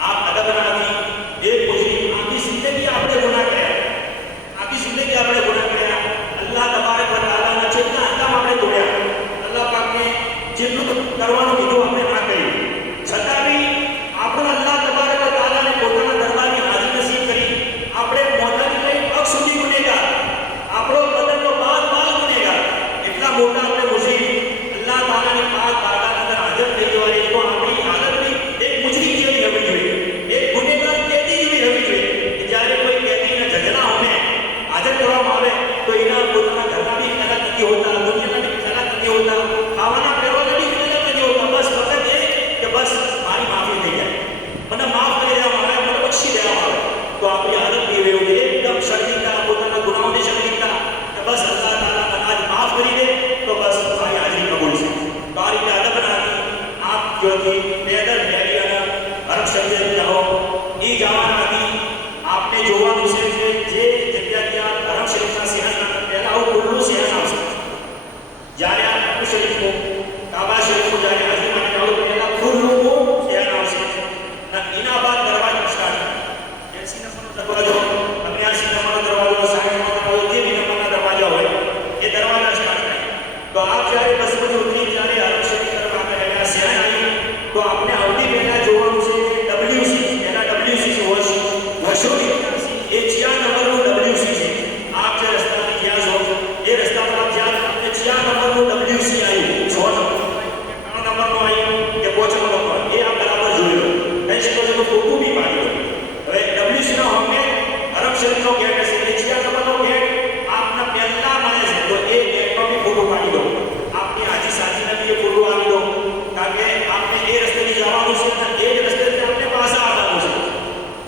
આપ અદબ રાજી એક પૂછી આખી જિંદગી આપણે ગુનાહ કર્યા આખી જિંદગી આપણે ગુનાહ કર્યા અલ્લાહ તબારક વ તઆલાના જેટલા હકામ આપણે તોડ્યા અલ્લાહ પાકને જેટલું કરવાનું કીધું આપણે ના કર્યું છતાં બી આપણે અલ્લાહ તબારક વ તઆલાને પોતાના દરબારની હાજરી નસીબ કરી આપણે મોઢાથી લઈ પગ સુધી ગુનેગાર આપણો બદનનો બાદ ગુનેગાર એટલા મોટા આપણે મુશ્રીક અલ્લાહ તાલાની પાક બારગાહ અંદર હાજર થઈ જવાની તો આપણી હાલત બી એક મુશ્રીક જેવી હોવી જોઈએ એક ગુનેગાર કેદી જેવી હોવી જોઈએ કે જ્યારે કોઈ કેદીને જજના હોમે હાજર કરવામાં આવે તો એના પોતાના ઘરના બી ખ્યાલ નથી હોતા દુનિયાના બી ખ્યાલ નથી હોતા ખાવાના પીવાના બી ખ્યાલ નથી હોતા બસ ફક્ત એ કે બસ મારી માફી થઈ જાય મને માફ કરી દેવામાં આવે મને બક્ષી દેવામાં આવે તો આપણી હાલત બી એવી હોય એકદમ શર્મિંદા પોતાના ગુનાહોની શર્મિંદા કે બસ અલ્લાહ તાલા મને આજ માફ કરી દે તો બસ મારી હાજરી કબૂલ છે તો આ રીતે અદબ રાજી આપ જોથી પેદલ રેલી અને હરફ શબ્દ જાઓ એ જવાના હતી આપને જોવાનું છે કે જે જગ્યા ત્યાં હરફ શરીફના સિંહના પહેલા આવું ખુલ્લું સિંહ આવશે જ્યારે આ હરફ શરીફો કાબા શરીફો જ્યારે હાજરી માટે આવું પહેલા ખુલ્લું સિંહ આવશે અને એના બાદ દરવાજો સ્ટાર્ટ થાય 80 નંબરનો દરવાજો 89 નંબરનો દરવાજો 60 નંબરનો દરવાજો જે બી નંબરના દરવાજા હોય એ દરવાજા સ્ટાર્ટ થાય તો આપ જ્યારે બસ બધું ઉતરી જ્યારે હરફ શરીફ તરફ આપણે ગયા સિંહ આવી તો આપણે સૌથી પહેલા જોવાનું છે કે WC એના WC છે વર્ષોની એ 4 નંબરનું WC છે આપ જે રસ્તાની ગયા છો એ રસ્તા પર આપ જ્યાં આપણે 4 નંબરનું WC આવ્યું 6 નંબરનું આવ્યું કે 5 નંબરનું એ આપ બરાબર જોઈ લો કઈ શકો છો ફોટો બી પાડી લો હવે WC ના હોમે હરફ શરીફનો ગેટ હશે એ 4 નંબરનો ગેટ આપના પહેલા મળે છે તો એ ગેટનો બી ફોટો પાડી લો આપની હાજી સાજીના બી એ ફોટો આવી દો કારણ કે આપને એ રસ્તેથી જવાનું છે અને એ જ રસ્તેથી આપણે પાછા આવવાનું છે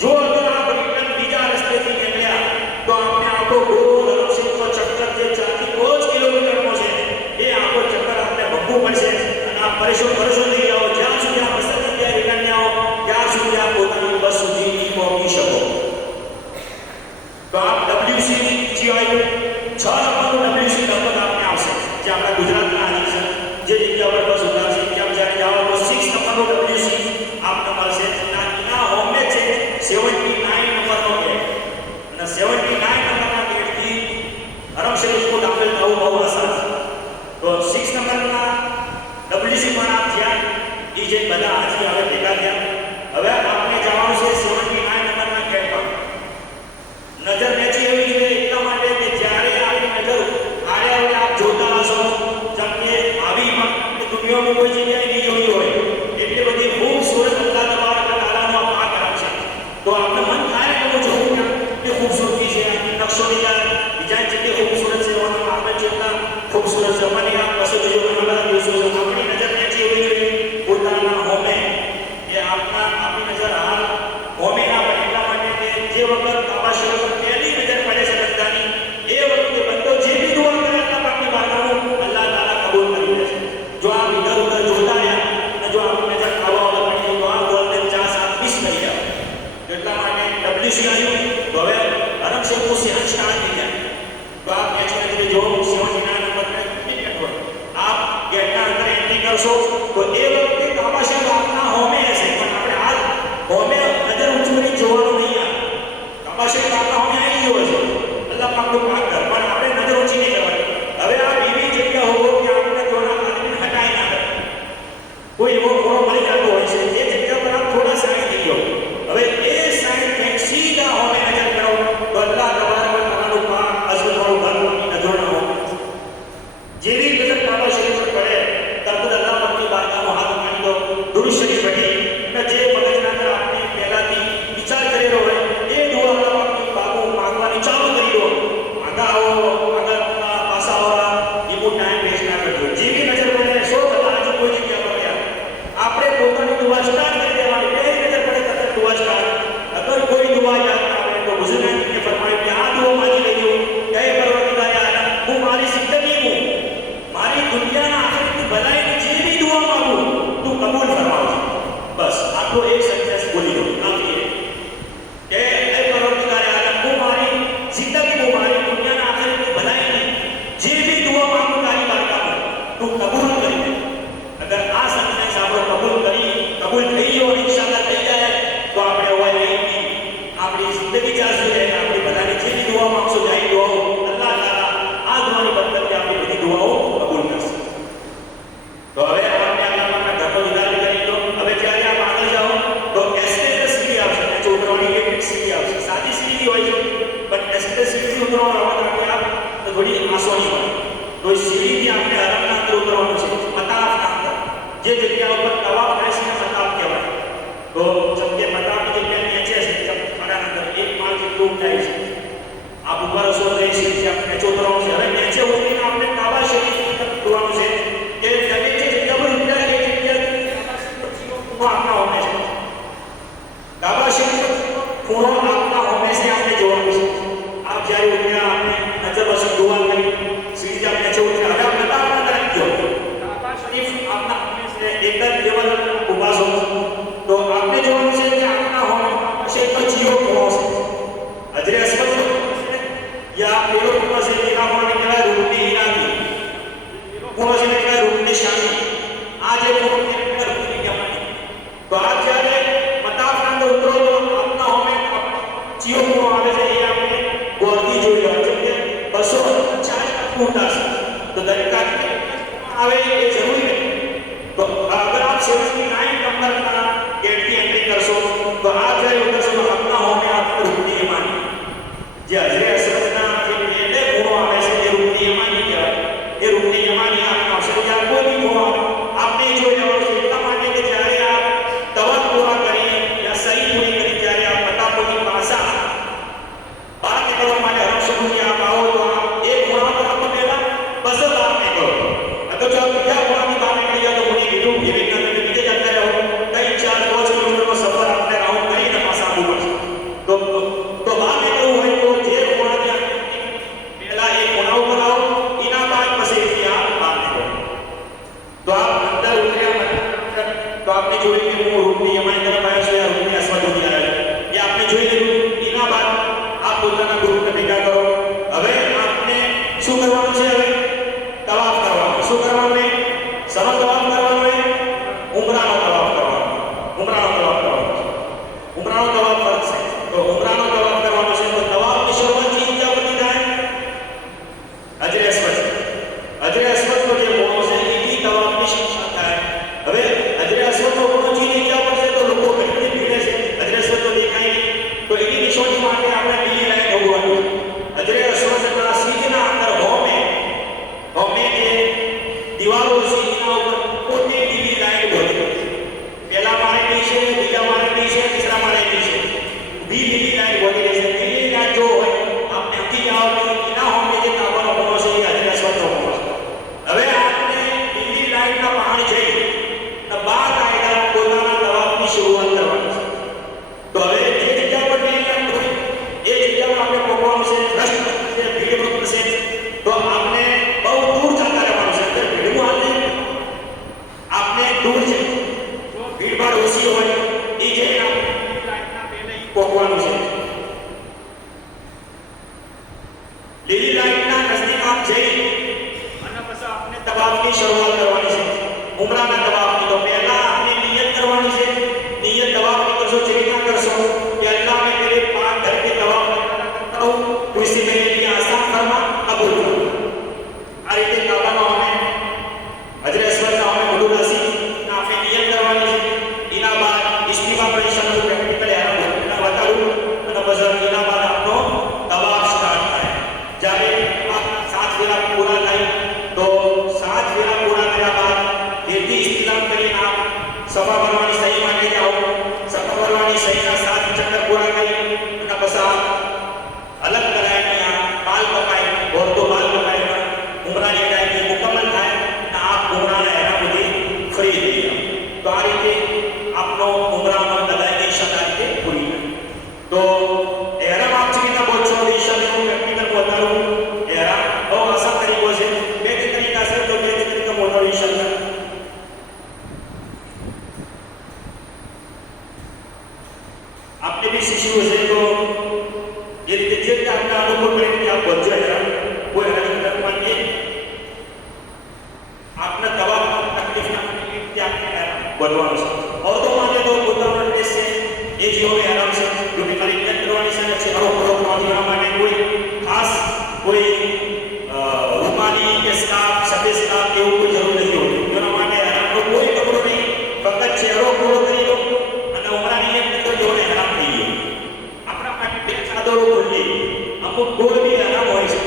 જો અગર આપ રિટર્ન બીજા રસ્તેથી નીકળ્યા તો આપણે આખો ગોળ હરફ શરીફનો ચક્કર જે 4 થી 5 કિલોમીટરનો છે એ આખો ચક્કર આપણે ભગવું પડશે અને આપ પરેશાન થઈ જાઓ જ્યાં સુધી આપ પસંદ ત્યાં રિટર્ન ને આવો ત્યાં સુધી આપ પોતાની બસ સુધી નહીં પહોંચી શકો તો આપ WC જે આવ્યું 6 નંબરનું WC લગભગ આપને આવશે જે આપણા ગુજરાતના હાજી છે જે જગ્યા પર બસ ઉતારશે ત્યાં જ્યારે જાઓ તો 6 નંબરનું WC આપને મળશે એના હોમે છે 79 નંબરનો ગેટ અને 79 નંબરના ગેટથી હરમ શરીફમાં દાખલ થવું બહુ આસાન તો 6 નંબરના WC માં આપ જ્યાં એ જે બધા હાજી હવે ભેગા થયા હવે આપણે જવાનું છે 79 નંબરના ગેટ પર નજર મેચી એવી છે એટલા માટે કે જ્યારે આપણી નજર આડે આપ જોતા હશો જેમ કે આવી પણ દુનિયામાં કોઈ જગ્યાએ નહીં જોઈ હોય એટલે બધી ખૂબસૂરત અલ્લાહ તબારક વ તઆલાનો આ કામ છે તો આપણે મન થાય કે હું જોઉં કે ખૂબસૂરતી છે નકશો ડિઝાઇન જેટલી ખૂબસૂરત છે એનો આપણે જેટલા ખૂબસૂરત છે મને આ પસંદ જો ઘણા દિવસો છે આપણી નજર મેચી એવી જોઈએ પોતાના હોમે એ આપણી નજર હાલ હોમે ના પડે એટલા માટે કે જે વખત કાબા શરીફ પર પહેલી નજર પડે છે બંદાની એ વખતે બંદો જે બી દુઆ કરે અલ્લાહ પાકની બારગાહમાં અલ્લાહ તાલા કબૂલ કરી લે છે જો આપ ઇધર ઉધર જોતા રહ્યા અને જો આપની નજર ખાવા વાળા પડી તો આ બોલને 4 7 મિસ કરી જાય એટલા માટે WC આવ્યું તો હવે હરમ શરીફનું સિંહ સ્ટાર્ટ થઈ જાય તો આપ મેચી નજરે જો 79 નંબર પર ટિકિટ હોય આપ ગેટના અંદર એન્ટ્રી કરશો તો એ વખતે કાબા શરીફ આપના હોમે હશે પણ આપણે હાલ હોમે નજર ઊંચી કરી જોવાનું નહીં આવે કાબા શરીફ આપના હોમે આવી ગયો છે અલ્લાહ પાકનું પાક ઘર પણ આપણે નજર ઊંચી નહીં કરવાની હવે આ એવી જગ્યા હોવો કે આપણે જોના આદમીને હટાઈ ના કરે કોઈ એવો ખોરો મળી જતો હોય છે એ જગ્યા પર આપ થોડા સાઈડ થઈ જાઓ હવે એ સાઈડ થી સીધા હોમે નજર કરો તો અલ્લાહ તબારક વ તઆલાનું પાક અઝમતવાળું ઘર નજર ના હોય જેવી નજર કાબા શરીફ પર પડે તરત અલ્લાહ પાકની બારગાહમાં હાથ માંડી દો દુરૂદ શરીફ પઢી અને જે મગજના અંદર આપણે પહેલાથી વિચાર કરેલો હોય એ દુઆ અલ્લાહ પાકની બાગો માંગવાની ચાલુ કરી દો ડૂબ જાય છે. આપ ઉપર હશો તો એ સીડી આપણે નીચે ઉતરવાનું છે. હવે નીચે ઉતરીને આપણે કાબા શરીફ તરફ જોવાનું છે કે તમે જે જગ્યા પર ઉતર્યા એ જગ્યાથી ખૂણો આપના હોમે છે. કાબા શરીફ ખૂણો આપના હોમે છે આપણે જોવાનું છે. આપ જ્યારે ઉતર્યા આપણે નજર બસ દુઆ કરી સીડી આપણે નીચે ઉતર્યા. હવે આપણે તાપના તરફ જો કાબા શરીફ આપના હોમે છે એક જ લેવલ ઊભા છો તો આપણે જોવાનું છે કે આપના હોમે છે તો જીઓ ખૂણો છે. હજરે અસ્વદ या पेड़ों को से देखा होने के बाद रूपनी हीरानी को से देखा रूपनी शानी आज एक को के अंदर रूपनी क्या मानी तो आज जाने मताफ नंद उतरो तो अपना होमे जियो को आवे से ये आपने गोरदी जोई लो છે 250 फुट तो दरेक का आवे ये जरूरी है. तो अगर आप 79 नंबर का गेट की एंट्री करसो तो आप जाए उधर से अपना होमे आपको रूपनी मानी जे हजरे असरना એટલે ખૂણો આવે છે એ રૂપની યમાની કહેવાય. એ રૂપની યમાની આપનો છે ત્યાં કોઈ બી ખૂણો આપણે જોઈ લેવાનો છે એટલા માટે કે જ્યારે આપ તવફ પૂરા કરી યા સહી પૂરી કરી ત્યારે આપ મતાફોની પાસા બહાર નીકળવા માટે હરમ શરીફથી આપ આવો તો આપ એ ખૂણા પર આપ પહેલા બસ બહાર નીકળો. અગર જો આપ બીજા ખૂણાથી બહાર નીકળી જાઓ તો કોની કીધું એ રીતના તમે બીજે જતા રહો 3-4-5 કિલોમીટરનો સફર આપણે રાઉન્ડ કરીને પાછા આવવું પડશે. તો બહાર નીકળવું હોય તો જે ખૂણાથી पहला एक कोना ऊपर आओ इना बाद पसे किया बाहर निकलो. तो आप अंदर उतरे तो आपने જોઈ કે હું રૂપની યમાની તરફ આવ્યો છું યા રૂપની અસ્વદ ઉતરી આવ્યો એ આપને જોઈ લીધું. ઇના બાદ આપ પોતાના ગ્રુપને ભેગા કરો. હવે આપને શું કરવાનું છે? હવે તવાફ કરવાનું. શું કરવાનું છે? સરળ તવાફ કરવાનું છે. ઉમરાનો તવાફ કરવાનો. ઉમરાનો તવાફ કરવાનો. ઉમરાનો તવાફ ફરજ છે. તો ઉમરાનો તવાફ કરવાનો છે તો તવાફની શરૂઆત ક્યાં પરથી થાય? હજરે અસ્વદ. હજરે અસ્વદનો જે ખૂણો છે એથી તવાફની શરૂઆત થાય. હવે હજરે અસ્વદનો ખૂણો ચીની ક્યાં પર છે તો લોકો ઘણી બધી ભીડે છે. હજરે અસ્વદ તો દેખાય નહીં તો એની નિશાની માટે આપણે લીલી લાઈન હોવું. હજરે અસ્વદના સીધના અંદર હોમે જે દિવાલો છે એના ઉપર પોતે લીલી લાઈન હોય. પહેલા માળેની છે, બીજા માળેની છે, ત્રીજા માળેની છે. બી લીલી લાઈન હોય છે. લીલી લાઈન જો હોય આપણે અહીંથી જાઓ તો એના હોમે જે કાબાનો ખૂણો છે એ હજરે અસ્વદનો ખૂણો છે. હવે આપણે લીલી લાઈનના બહાર જઈ અને બાર કાયદા પોતાના તવાફની શરૂઆત કરવાની છે. તો હવે જે જગ્યા પર લીલી લાઈન હોય એ જગ્યા પર આપણે પહોંચવાનું છે. રસ્તો છે, ભીડ છે તો આપણે બહુ દૂર જતા રહેવાનું છે. અંદર ભીડનું હાલ નહીં, આપણે દૂર છે. જો ભીડભાડ ઓછી હોય એ જે આપણે લાઈનના પહેલે પહોંચવાનું છે. લીલી લાઈનના નજદીક આપ જઈ અને પછી આપણે તવાફની શરૂઆત કરવાની છે. ઉમરાના તવાફની તો પહેલા આપણે નિયત કરવાની છે. નિયત તવાફની કરશો જે રીતના કરશો કે અલ્લાહ મેં તેરે પાક घर के तवाफ करता हूं तो इसे मेरे लिए आसान फरमा कबूल करो. આ રીતે કાબાનો અમે હજરે અસ્વદના અમે કબૂલ હસી આપણે નિયત કરવાની છે. એના બાદ ઇસ્તિમા પરીક્ષાનું પ્રેક્ટિકલ હેરાન બતાવું અને પછી એના બાદ આપનો તવાફ સ્ટાર્ટ થાય. જ્યારે આપના 7 ફેરા પૂરા થાય તો 7 ફેરા પૂરા થયા બાદ ધીરથી ઇસ્તિલામ કરીને આપ સફા કરવાની સહી માટે જાઓ. સફા કરવાની સહીના 7 ચક્કર પૂરા કરી અને પછી આપ અલગ કરાય બાલ કપાય और तो बाल कपाएगा उमरा ये टाइम मुकम्मल થાય અને આપ ઉમરાના હેરા બધી ફરી દીધા. તો આ રીતે આપનો ઉમરામાં લગાયેલી શરત રીતે પૂરી થઈ. તો હેરામ આપ ચીના બોલશો ઈશાને હું પ્રેક્ટિકલ બતાવું. હેરામ બહુ આસાન તરીકો છે. બે તરીકા છે તો બે તરીકા બોલો ઈશાને. आपने भी शिशु है तो ये देखिए कि आपने अनुभव करें कि आप बच्चे हैं कोई हरकत मानिए आपने तवाफ तकलीफ ना करने की आपने बनवाना है. और तो माने तो પોતાનો ડ્રેસ છે એ જીવોને આરામ છે જો કે ખાલી નિયત કરવાની છે ને છેડો પૂરો કરવાના માટે કોઈ ખાસ કોઈ રૂમાલી કે સ્કાર્ફ સફેદ સ્કાર્ફ એવું કોઈ જરૂર નથી હોતી. એના માટે આરામનો કોઈ કપડો નહીં, ફક્ત છેડો પૂરો કરી લો અને ઉમરાની નિયત કરો જોને આરામ થઈ ગયો. આપણા માટે બે ચાદરો ખુલ્લી અમુક ગોળ બી આરામ હોય છે.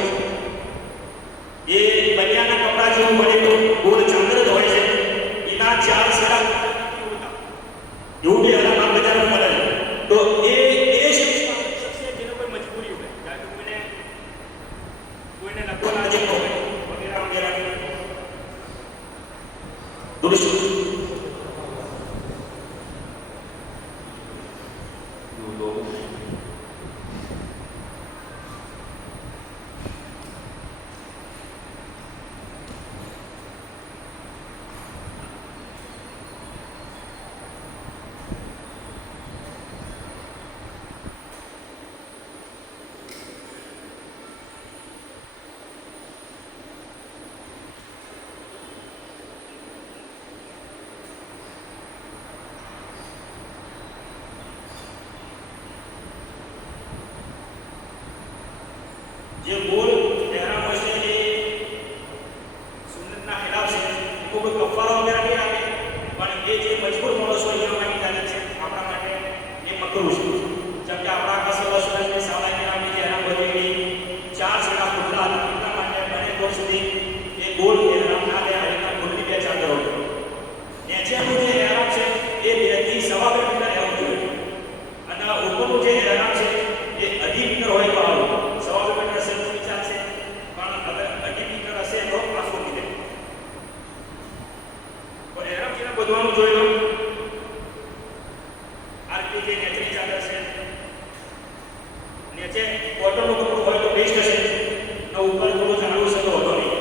એ બનિયાના કપડા જેવું બને તો ગોળ ચાદર જ હોય છે. એના 4 સેડા એવું બી આરામ આ બજારમાં મળે તો એ શખ્સ જેને કોઈ જે ગોળ એહરામ હોય છે એ સુન્નતના ખિલાફ છે, કોઈ કફારો વગેરે નહીં આવે, પણ એ જે મજબૂર માણસો અહીંયા ઇજાજત છે આપણા માટે એ મકરૂહ છે. જેમ કે આપણા કસર રસૂલને સાલા કિરામની જે એહરામ બધી ચાર છેડા ખુલ્લા હતા, એટલા માટે બને તો સુધી એ ગોળ એહરામ ના લે, એના ખુલ્લી બે ચાદરો નીચેનું જે એહરામ છે એ 2 થી સવા 2 મીટર રહેવું જોઈએ, અને ઉપરનું જે એહરામ છે એ 2.5 મીટર હોય તો સારું. સવા 2 મીટર હશે તો વિચાર છે, પણ અગર 2.5 મીટર હશે તો આખું કીધે તો એહરામ છે ને બધવાનું જોઈ લો. આ રીતે જે નેચરી ચાદર છે, નીચે કોટનનું કપડું હોય તો બેસ્ટ હશે, અને ઉપર થોડું જાડું હશે તો વધો નહીં.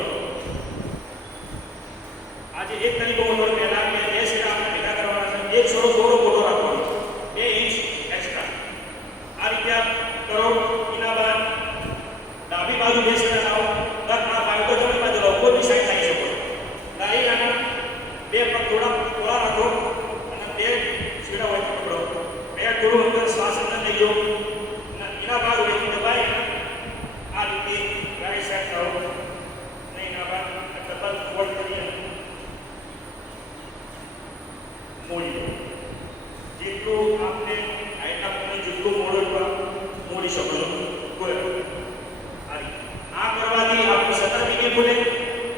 આજે એક તરીકો મોટો પહેલા કે 2 છેડા આપણે ભેગા કરવાના છે, એક છોડો થોડો મોટો રાખવાનો છે, 2 ઇંચ એક્સ્ટ્રા. આ રીતે કરો. એના બાદ ડાબી બાજુ 2 છેડા લાવો, આ બાજુ તો જમણી બાજુ લાવો, કોઈ બી સાઈડ આવી શકો. લાઈ આના 2 પગ થોડા થોડા રાખો, અને 2 છેડા હોય પકડો, 2 થોડું અંદર શ્વાસ અંદર લઈ લો, અને એના બાદ વેચી દબાઈ આ રીતે રાઈટ સાઈડ લાવો, અને એના બાદ ડબલ ફોલ્ડ કરીએ મોડી જેટલું આપણે હાઈટના પગને જેટલું મોડો મોડી શકો છો. કોઈ આ કરવાથી આપણું સતત નહીં ભૂલે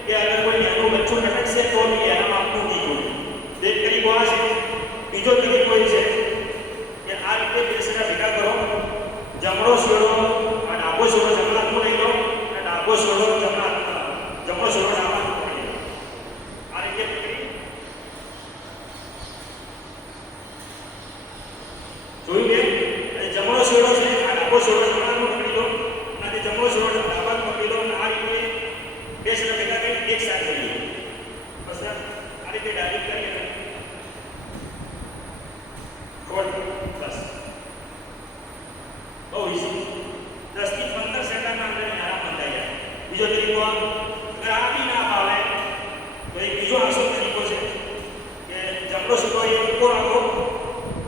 કે અગર કોઈ નાનું બચ્ચું નટકશે તો બી એનામાં આપવું નહીં ભૂલે. એક તરીકો આ છે. બીજો તરીકો એ છે કે આ રીતે 2 છેડા ભેગા કરો, જમણો છેડો આ ડાબો છેડો જમણા હાથમાં લઈ લો, અને ડાબો છેડો જમણો છેડો ડાબા હાથમાં પકડી લો. આ રીતે પકડી જોયું કે જમણો છેડો છે આ ડાબો છેડો જમણા હાથમાં પકડી લો, અને જમણો છેડો ડાબા હાથમાં પકડી લો, અને આ રીતે 2 છેડા ભેગા કરી એક સાથે લઈ લો. બસ આ રીતે ડાયરેક્ટ કરી બસ બહુ ઈઝી. 10 થી 15 સેકન્ડના અંદર આરામ બંધાઈ જાય. બીજો તરીકો અગર આ બી ના ફાવે તો એક બીજો આસાન તરીકો છે કે જમણો છેડો એ ઉપર રાખો,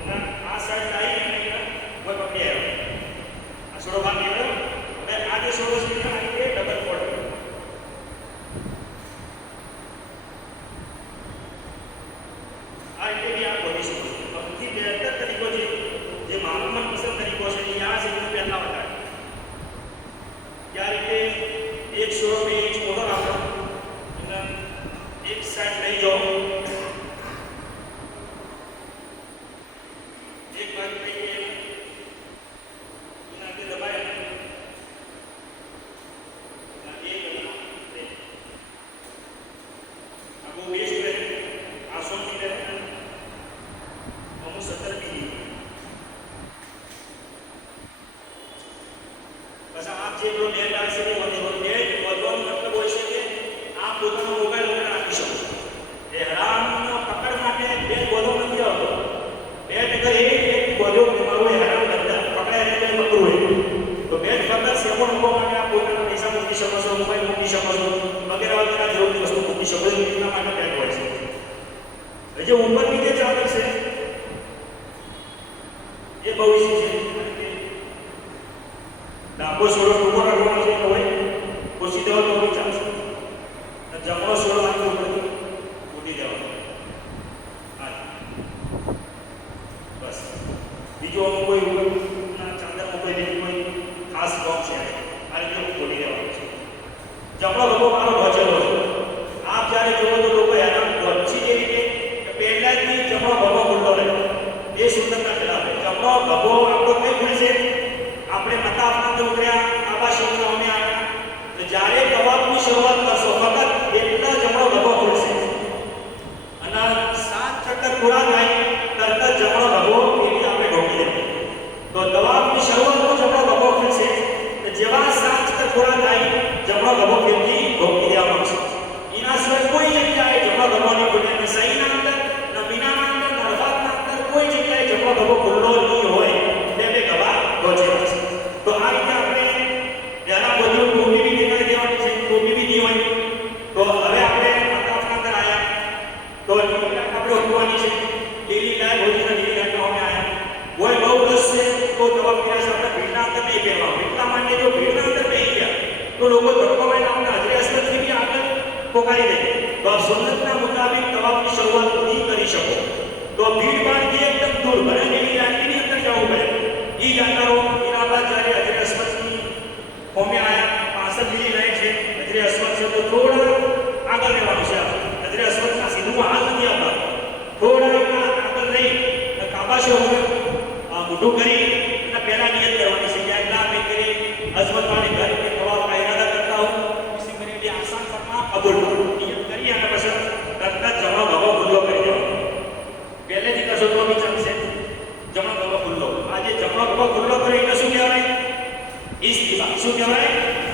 અને આ સાઈડ લાવી અને કોઈ પકડી આવ્યો, આ છોડો બહાર નીકળ્યો. હવે આ જે છોડો છે આ રીતે ડબલ ફોલ્ડ કરો. આ રીતે બી આ બોલી શકો. સૌથી બહેતર તરીકો જે મારો મનપસંદ તરીકો છે એ આ છે, હું પહેલા બતાવ્યો કે આ રીતે એક છોડો 2 ઇંચ મોટો રાખો, અને એક સાઈડ લઈ જાઓ, એક બાજુ લઈને એના અંદર દબાય, અને આ બહુ બેસ્ટ રહે. આ 100 મીટર અમુક 17 મીટર. બસ આપ જે પેલો નેટ આવશે એ વધવાનો મતલબ હોય છે કે આપ પોતાનો મોબાઈલ ઉપર રાખી શકો. એહરામનો પકડ માટે બેટ બોલો નથી આવતો. બેટ અગર એક બોલો તમારું એહરામ અંદર પકડાય એટલે મકરૂહ હોય તો બેટ ફક્ત સેકન્ડ મૂકવા માટે આપ પોતાના પૈસા મૂકી શકો છો, મોબાઈલ મૂકી શકો છો, વગેરે વગેરે જરૂરી વસ્તુ મૂકી શકો છો. એટલા માટે બેટ હોય છે. જે ઉપરની જે ચાદર છે એ બહુ ઈઝી છે. ડાબો છોડો ટૂંકો રાખવાનો છે તો હોય કોશી દેવો તો બી ચાલશે, અને જમણો છોડો આખી ઉપરથી કૂદી દેવાનો. હા બસ. બીજો અમુક કોઈ ઉપરના ચાદરમાં કોઈ ખાસ બોક્સ છે આ રીતે કૂદી દેવાનું છે. જમણો લોકો મારો ભજેલો છે. આપ જ્યારે જોવો તો લોકો હેરાન વચ્ચે જે રીતે પહેલાથી જમણો ભગો ખુલ્લો રહે એ સુંદરના ખિલાફ. જમણો ભગો આપણો કઈ ખુલશે? આપણે મતા આપતા ઉતર્યા આબા શબ્દો અમે આવ્યા તો જ્યારે તવાફની શરૂઆત કરશો ફક્ત એટલા જમણો ભગો ખુલશે, અને 7 ચક્કર પૂરા થાય તરત જ જમણો ભગો એની આપણે ઢોકી દઈએ તો તવાફની શરૂઆતનો જમણો ભગો ખુલશે. તો ભીડભાડથી એકદમ દૂર ભરેલી રાત્રિની અંદર જવું પડે. એ જાણકારો એના બાદ જ્યારે હજરે અસ્વદની હોમે આવ્યા, 65 બીજી લાઈન છે, હજરે અસ્વદ છે, તો થોડા આગળ રહેવાનું છે. હજરે અસ્વદના સીધું હાલ નથી આવતા, થોડા આગળ રહી કાબા શોહર મોઢું કરી અને પહેલા નિયત કરવાની છે કે અલ્લાહ મેં તેરે અઝમત વાले घर के तवाफ का इरादा करता हूं, इसी मेरे लिए आसान फरमा, कबूल करो. नियत કરી અને પછી તરત જમણો ગળો ખુલ્લો કરી દેવાનો. પહેલેથી કશો તો બી ચાલશે. જમણો ગળો ખુલ્લો. આજે જમણો ગળો ખુલ્લો કરે એટલે શું કહેવાય? ઇસ્તિવા. શું કહેવાય?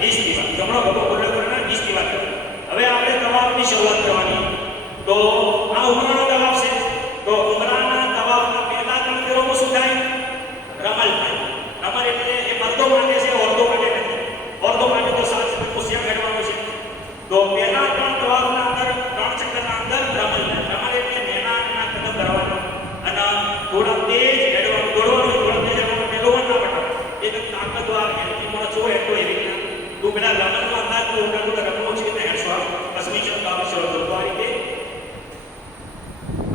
ઇસ્તિવા. જમણો ગળો ખુલ્લો કરવાના ઇસ્તિવા કહેવાય. હવે આપણે તવાફની શરૂઆત કરવાની. તો આ ઉમરાનો તવાફ છે. તો ઉમરાના તવાફના પહેલા 3 ફેરોમાં શું થાય? રમલ થાય. રમલ એટલે એ મર્દો માટે છે, ઓરતો માટે નથી. ઓરતો માટે તો 7 ચક્કર સેમ હેડવાનું છે. તો પહેલા 3 તવાફના અંદર 3 ચક્કરના અંદર રમલ થાય. રમલ એટલે મેનાના કદમ ધરવાના અને થોડા તેજ હેડવાનું, દોડવાનું, થોડા તેજ હેડવાનું, મેલોવાનું ના પટાવ. એકદમ તાકાતવાર એનથી પણ જો એટલો એવી રીતના તું પેલા રમલનો અંદાજ તું ઉઠા રમવો છે કે હેડશો કસમી છે કામ છે. તો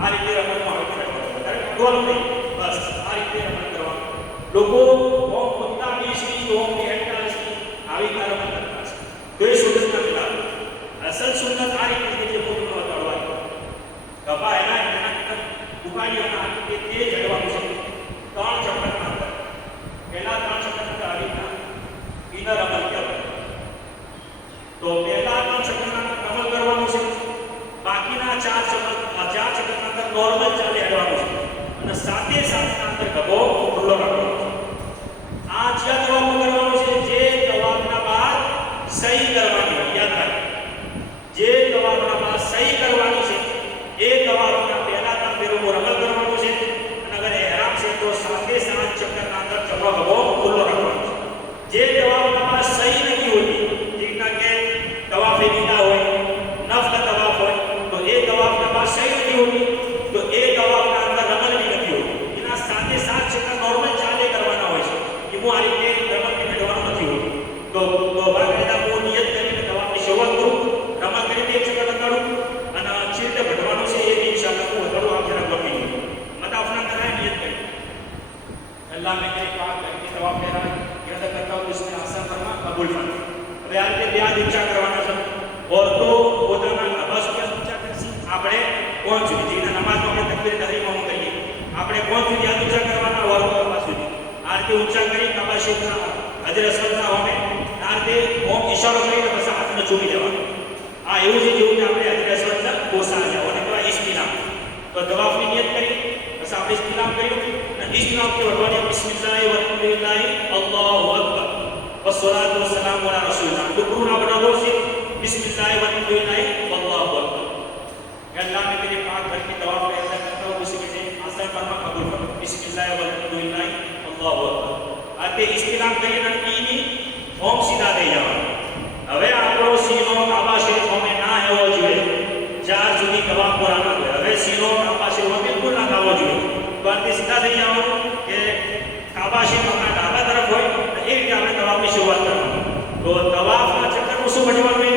આ રીતે રમતમાં આવે છે. ગોલ નહીં, બસ આ રીતે રમત કરવાનું. લોકો ઓમ 45ની ઓમ 48ની આવી રમત કરતા છે. તો એ સુન્નતના ખિલાફ. અસલ સુન્નત આ રીતે છે જે પૂર્ણ કરવાની. કપા એના ઉપાડીઓના હાથે તે જડવાનું છે 3 ચક્કરના અંદર. પહેલા 3 ચક્કરના અંદર આવી રીતના ઇનર રમત કહેવાય. તો પહેલા 3 ચક્કરના અંદર રમત કરવાનું છે. બાકીના 4 ચક્કરના અંદર નોર્મલ ચાલે હેડવાનું છે અને સાથે અંદર ગભો ખુલ્લો રાખવાનો છે. આ જ્યાં તવાફ કરવાનો છે, જે તવાફના બાદ સહી કરવાની હોય, યાદ રાખો. જે તવાફના બાદ સહી કરવાની છે એ તવાફના પહેલા 3 ફેરોમાં રમત કરવાનું છે અને અગર ihram છે તો સાથે ચક્કરના અંદર જમણો ગભો ખુલ્લો રાખવાનો છે. જે તવાફના બાદ સહી નથી હોતી, જેના કે તવાફે વિદા હોય, નફલ તવાફ હોય, તો એ તવાફના બાદ સહી નથી હોતી, તો એ તવાફના અંદર રમત બી નથી હોતી. એના સાથે 7 ચક્કર નોર્મલ ચાલે કરવાના હોય છે. કે હું આ રીતે રમત મેળવવાનું નથી હોતું. તો બાકાયદા હું નિયત કરીને તવાફની શરૂઆત કરું, રમત કરીને 1 ચક્કર લગાડું અને ચીરતે ભટવાનું છે એ બી ઇન્શાઅલ્લાહ હું કરું. આપ જરા ગમી લો મતાફના કરાય નિયત કરી અલ્લાહ મેં તેરે પાક કરકે તવાફ મેરા ઇરાદા કરતા હું इसमें आसान फरमा, कबूल फरमा. હવે આ રીતે બે હાથ ઊંચા કરવાના છે. ઓરતો પોતાના નમાઝ ઉપર ઊંચા કરશી. આપણે કોણ સુધી જેના નમાઝમાં આપણે તકબીર તહરીમમાં કરીએ, આપણે કોણ સુધી હાથ ઊંચા કરવાના? ઓરતો નમાઝ સુધી. આ રીતે ઊંચા કરી કાબા શરીફના હજર અસ્વદના હોમે આ રીતે ઓમ ઈશારો કરીને બસ હાથને ચૂમી દેવાનો. આ એવું છે જેવું કે આપણે હજર અસ્વદના કોસા આવ્યા અને કહેવાય ઇસ્તિલામ. તો તવાફની નિયત કરી બસ આપણે ઇસ્તિલામ કર્યું અને ઇસ્તિલામ કે વડવાની બિસ્મિલ્લાહ વલ્હમદુલિલ્લાહ અલ્લાહુ અકબર વસ્સલાતુ વસ્સલામુ અલા રસૂલિલ્લાહ. દુકરુના બનાવો છે बिस्मिल्लाह वल्हम्दुलिल्लाह वल्लाहु अकबर. अल्लाह ने तेरे पाक घर की तवाफ का इरादा करता हूं, उसी के लिए आसान फरमा, कबूल फरमा. बिस्मिल्लाह वल्हम्दुलिल्लाह वल्लाहु अकबर. आते इस्तिलाम કરીને ઈની ઓમ સીધા થઈ જવાનું. હવે આપણો સીનો કાબા શરીફમાં ના આવવો જોઈએ. 4 સુધી તવાફ પૂરા ના હવે સીનો કાબા શરીફમાં બિલકુલ ના આવવો જોઈએ. તો આતે સીધા થઈ જવાનું કે કાબા શરીફમાં ડાબા તરફ હોય એ રીતે આપણે તવાફની શરૂઆત કરવાની. તો તવાફના ચક્કરનું શું ભજવાનું?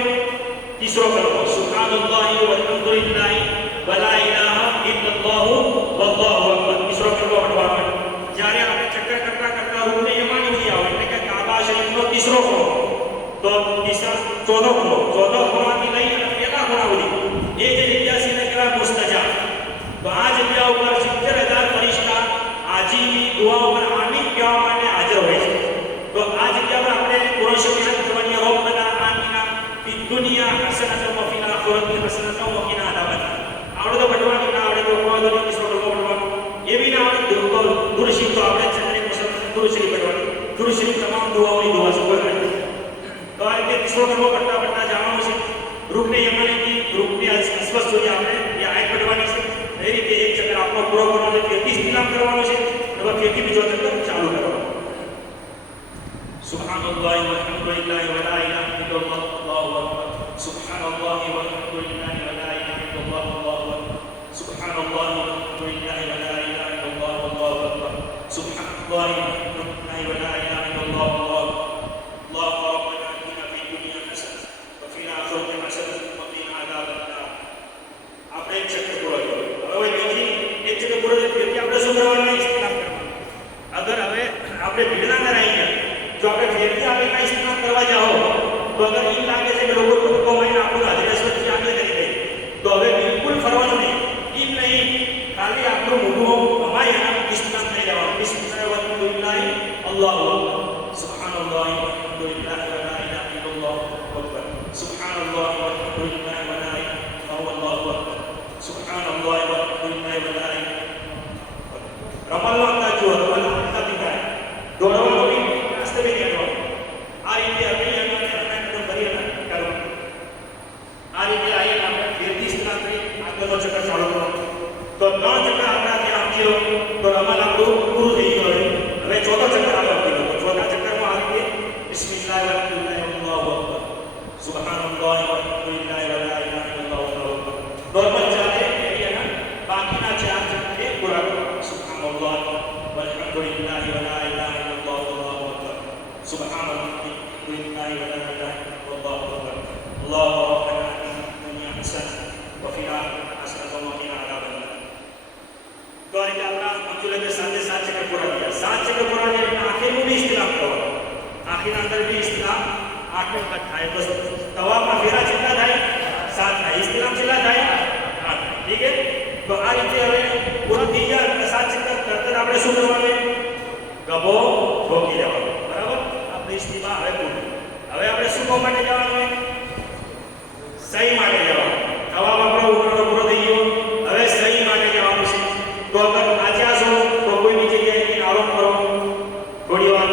तीसरो करो सुब्हानल्लाहि वल्हम्दुलिल्लाहि वला इलाहा इल्लल्लाहु वल्लाहु अकबर. तीसरो करो ભણવાનો. જ્યારે આપણે ચક્કર કરતા રૂકને યમાન ઉઠી આવે એટલે કે કાબા શરીફનો तीसરો ખૂણો, તો ચોથો ખૂણાથી લઈ અને પહેલા ખૂણા સુધી એ જે જગ્યા છે એને કહેવાય મુસ્તજાબ. તો આ જગ્યા ઉપર 70,000 ફરિશ્તા હાજીની દુઆ ઉપર આમીન કહેવા માટે હાજર હોય છે. તો આ જગ્યા પર આપણે કુરાન શરીફ કરવાની રબ્બના આમીના ફી દુનિયા હસનતન વ ફિલ આખિરતિ હસનતન વ કિના અદાબન્નાર. આવડે તો ભણવાનું ના આવડે તો કોઈ કિસ્સો ભણવાનું એવી ના આવડે તો દુરશી તો આપણે ચંદ્રે મુસલમાન દુરશી ભણવાનું. દુરશી તમામ દુઆઓની દુઆ છે કોઈ નથી. તો આ રીતે કિસ્સો કરતા જવાનું છે. રૂકને યમાનીથી રૂકને અસ્વસ્થ સુધી આપણે એ આયત ભણવાની છે. એ રીતે એક ચક્કર આપણો પૂરો કરવાનો છે. ફેરથી ઇસ્તિલામ કરવાનો છે અને ફેરથી બીજો ચક્કર ચાલુ કરવાનો. સુબ્હાનલ્લાહ વલ્હમ્દુલિલ્લાહ વલા ઇલાહા ઇલ્લલ્લાહ અલ્લાહુ અકબર. સુબ્હાનલ્લાહ વલ્હમ્દુલિલ્લાહ વલા ઇલાહા ઇલ્લલ્લાહ અલ્લાહુ અકબર. સુબ્હાનલ્લાહ વલ્હમ્દુલિલ્લાહ વલા ઇલાહા ઇલ્લલ્લાહ અલ્લાહુ અકબર. સુબ્હાનલ્લાહ વલ્હમ્દુલિલ્લાહ વલા ઇલાહા ઇલ્લલ્લાહ અલ્લાહુ અકબર. اللهم ربنا آتنا في الدنيا حسنة وفي الآخرة حسنة وقنا عذاب النار. આપણે એક ચક્કર પૂરો કર્યો. હવે બીજી એક ચક્કર ઘરેથી આવેલા ઇસ્તેમાલ કરવા જાઓ તો અગર એમ લાગે છે કે લોકો ટૂંકો માઈને આપણું હાજરી અસવદથી આગળ કરી દે તો હવે બિલકુલ ફરવાનું નહીં. એમ નહીં, ખાલી આપણું મોઢું અમાય એના ઇસ્તેમાલ થઈ જવાનું. બિસ્મિલ્લાહ વલ્હમદુલિલ્લાહ અલ્લાહુ અકબર સુબહાનલ્લાહ વલ્હમદુલિલ્લાહ વલા ઇલાહા ઇલ્લલ્લાહ અકબર સુબહાનલ્લાહ વલ્હમદુલિલ્લાહ વલા ઇલાહા અલ્લાહુ અકબર સુબહાનલ્લાહ વલ્હમદુલિલ્લાહ વલા ઇલાહા રમલમાં તાજો રમલમાં તાબીતા દોડવાનો બી રાસ્તે બી નીકળવાનો. આ રીતે આપણે અહીંયા કરીએ કરો આ રીતે આવીને આપણે ફેરથી સ્નાન કરી આગળનો ચક્કર ચાલુ કરો તો 3 ચક્કર આપણા ત્યાં આપી લો તો રમલ આપણું પૂરું થઈ ગયું. હવે ચોથો ચક્કર આપણે આપી લો તો ચોથા ચક્કરમાં આ રીતે બિસ્મિલ્લાહ વલ્હમદુલિલ્લાહ અલ્લાહુ અકબર સુબહાનલ્લાહ વલ્હમદુલિલ્લાહ વલા ઇલાહા ઇલ્લલ્લાહ અલ્લાહુ અકબર નોર્મલ ચાલે એના બાકીના 4 ચક્કર એ પૂરા કરો. સુબહાનલ્લાહ વલ્હમદુલિલ્લાહ વલા ઇલાહા ઇલ્લલ્લાહ અલ્લાહુ અકબર સુબહાનલ્લાહ વલ્હમદુલિલ્લાહ વલા ઇલાહા ઇલ્લલ્લાહ અલ્લાહુ અકબર અલ્લાહુ રબ્બના દુનિયા હસન વફિલ આખિરતિ હસન વકિના અઝાબન્નાર. તો આ રીતે આપણા મંજૂલકે સાથે 7 ચક્કર પૂરા થયા. 7 ચક્કર પૂરા થયા એટલે આખીરનું બી ઇસ્તિલામ કરવાનું. આખીરના અંદર બી ઇસ્તિલામ 8 વખત થાય. બસ તવાફમાં ફેરા કેટલા થાય? 7 થાય. ઇસ્તિલામ કેટલા થાય? 8 થાય. ઠીક છે. તો આ રીતે હવે પૂરા થઈ ગયા એટલે 7 ચક્કર કરતા આપણે શું કરવાનું? ગભો ઠોકી દેવાનો. બરાબર? આપણે ઇસ્તિમા હવે પૂરું. હવે આપણે શું કરવા માટે જવાનું? સહી માટે જવાનું. તવાફ આપણો ઉમરાનો પૂરો થઈ ગયો. હવે સહી માટે જવાનું છે. તો અગર આજા છો તો કોઈ બી જગ્યાએ આરામ કરો થોડી વાર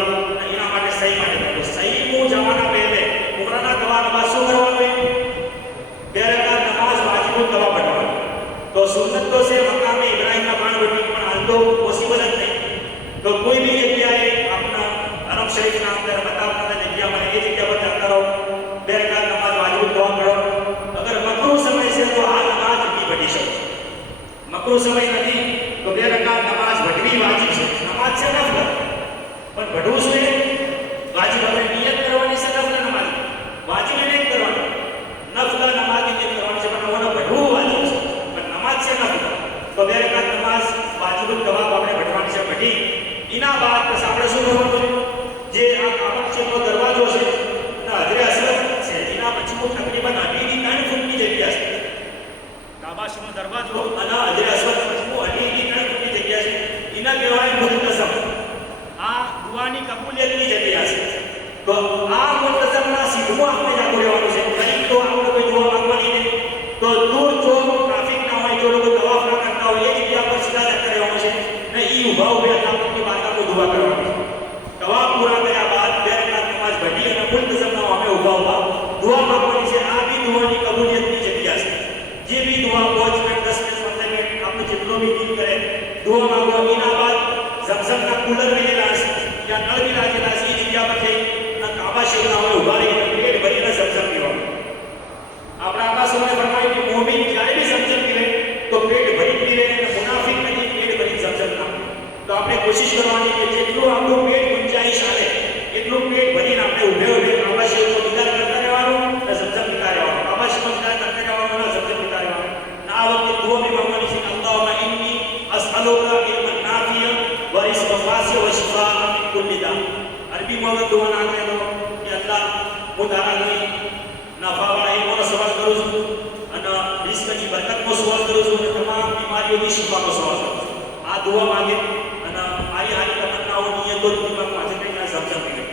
એના માટે સહી માટે કરો. સહીનું જવાના પહેલે ઉમરાના તવાફ બાદ શું કરવાનું? 2 રકાત નમાઝ વાજિબુલ તવાફ પઢવાનું. તો સુન્નત તો છે મકામે ઇબ્રાહીમના બાણ વટી પણ હાલ તો પોસિબલ જ નહીં. તો કોઈ બી જગ્યાએ આપના હરમ શરીફના અંદર મતાફના જગ્યામાં એ જગ્યા પર જતા રહો 2 રકાત નમાઝ વાજિબુલ તવાફ પઢો. અગર મકરૂહ સમય છે તો આ નમાઝ નહીં પઢી શકો. મકરૂહ સમય નથી તો 2 રકાત નમાઝ પઢવી વાજિબ છે. નમાઝ છે નફલ પણ પઢવું શું છે? વાજિબ. આપણે નિયત કરવાની છે નફલ નમાઝ. વાજિબ નહીં કરવાની. નફલ નમાઝ નિયત કરવાની છે પણ ઓનો પઢવું વાજિબ છે. પણ નમાઝ છે નફલ. તો 2 રકાત નમાઝ વાજિબુલ તવાફ આપણે પઢવાની છે. પઢી એના બાદ પછી આપણે શું કરવાનું છે? જે આ કાબા શરીફનો દરવાજો છે અને હજરે અસવદ છે એના પછી તકરીબન 2.5 ફૂટની જગ્યા છે. કાબા શરીફનો દરવાજો અને હજરે અસવદ પછી 2.5 ફૂટની જગ્યા છે. એના કહેવાય મુલ્તઝમ. આ દુઆની કબૂલિયતની જગ્યા છે. તો આ મુલ્તઝમના સીધું આપણે જાગો રહેવાનું છે. નહીં તો આપણે કોઈ દુઆ માંગવાની નહીં. તો દૂર જો ટ્રાફિક ના હોય જો લોકો તવાફ ના કરતા હોય એ જગ્યા પર સીધા જતા રહેવાનું છે ને ઈ ઊભા ઊભા આપણી માતાનો દુઆ કરવાની છે. તવાફ પૂરા કર્યા બાદ 2 રકાત નમાઝ પઢી અને મુલ્તઝમના અમે ઊભા દુઆ માંગવાની છે. આ બી દુઆની કબૂલિયતની જગ્યા છે. જે બી દુઆ 5 મિનિટ 10 મિનિટ 15 મિનિટ આપણે જેટલો બી દિલ કરે દુઆ માંગો. એના બાદ ઝમઝમના કુલર રહેલા છે ત્યાં નળ બી રાખેલા છે એ જગ્યા પર જઈ અને કાબા શરીફના અમે ઊભા રહીને પેટ ભરીને ઝમઝમ પીવાનું. આપણા આકાશોને ફરમાય કે મોમિન જ્યારે બી ઝમઝમ પીવે તો પેટ ભરી પીવે અને મુનાફિક નથી પેટ ભરી ઝમઝમ ના પીવે. તો આપણે કોશિશ કરવાની કે જેટલું આપણું પેટ ગુંજાઈશ આવે એટલું પેટ ભરીને આપણે ઊભે ઊભે કાબા શરીફનો દીદાર કરતા રહેવાનું અને ઝમઝમ પીતા રહેવાનું. કાબા શરીફનો દીદાર કરતા રહેવાનું અને ઝમઝમ પીતા રહેવાનું. આ વખતે દુઆ બી માંગવાની છે કે અલ્લાહુમ્મા ઇન્ની અસઅલુકા ઇલ્મન નાફિયન વ રિઝ્કન વાસિઅન વ શિફાઅન મિન કુલ્લી દા. અરબીમાં દુઆ નાખે તો કે અલ્લાહ હું તારા નહીં નફાવાળા ઇલ્મોનો સવાલ કરું છું અને રિઝકની બરકતનો સવાલ કરું છું અને તમામ બીમારીઓની શિફાનો સવાલ કરું છું. આ દુઆ માંગે અને મારી હારી તમન્નાઓ નિયતો દિમાગમાં હાજર કરીને ઝમઝમ પીવે.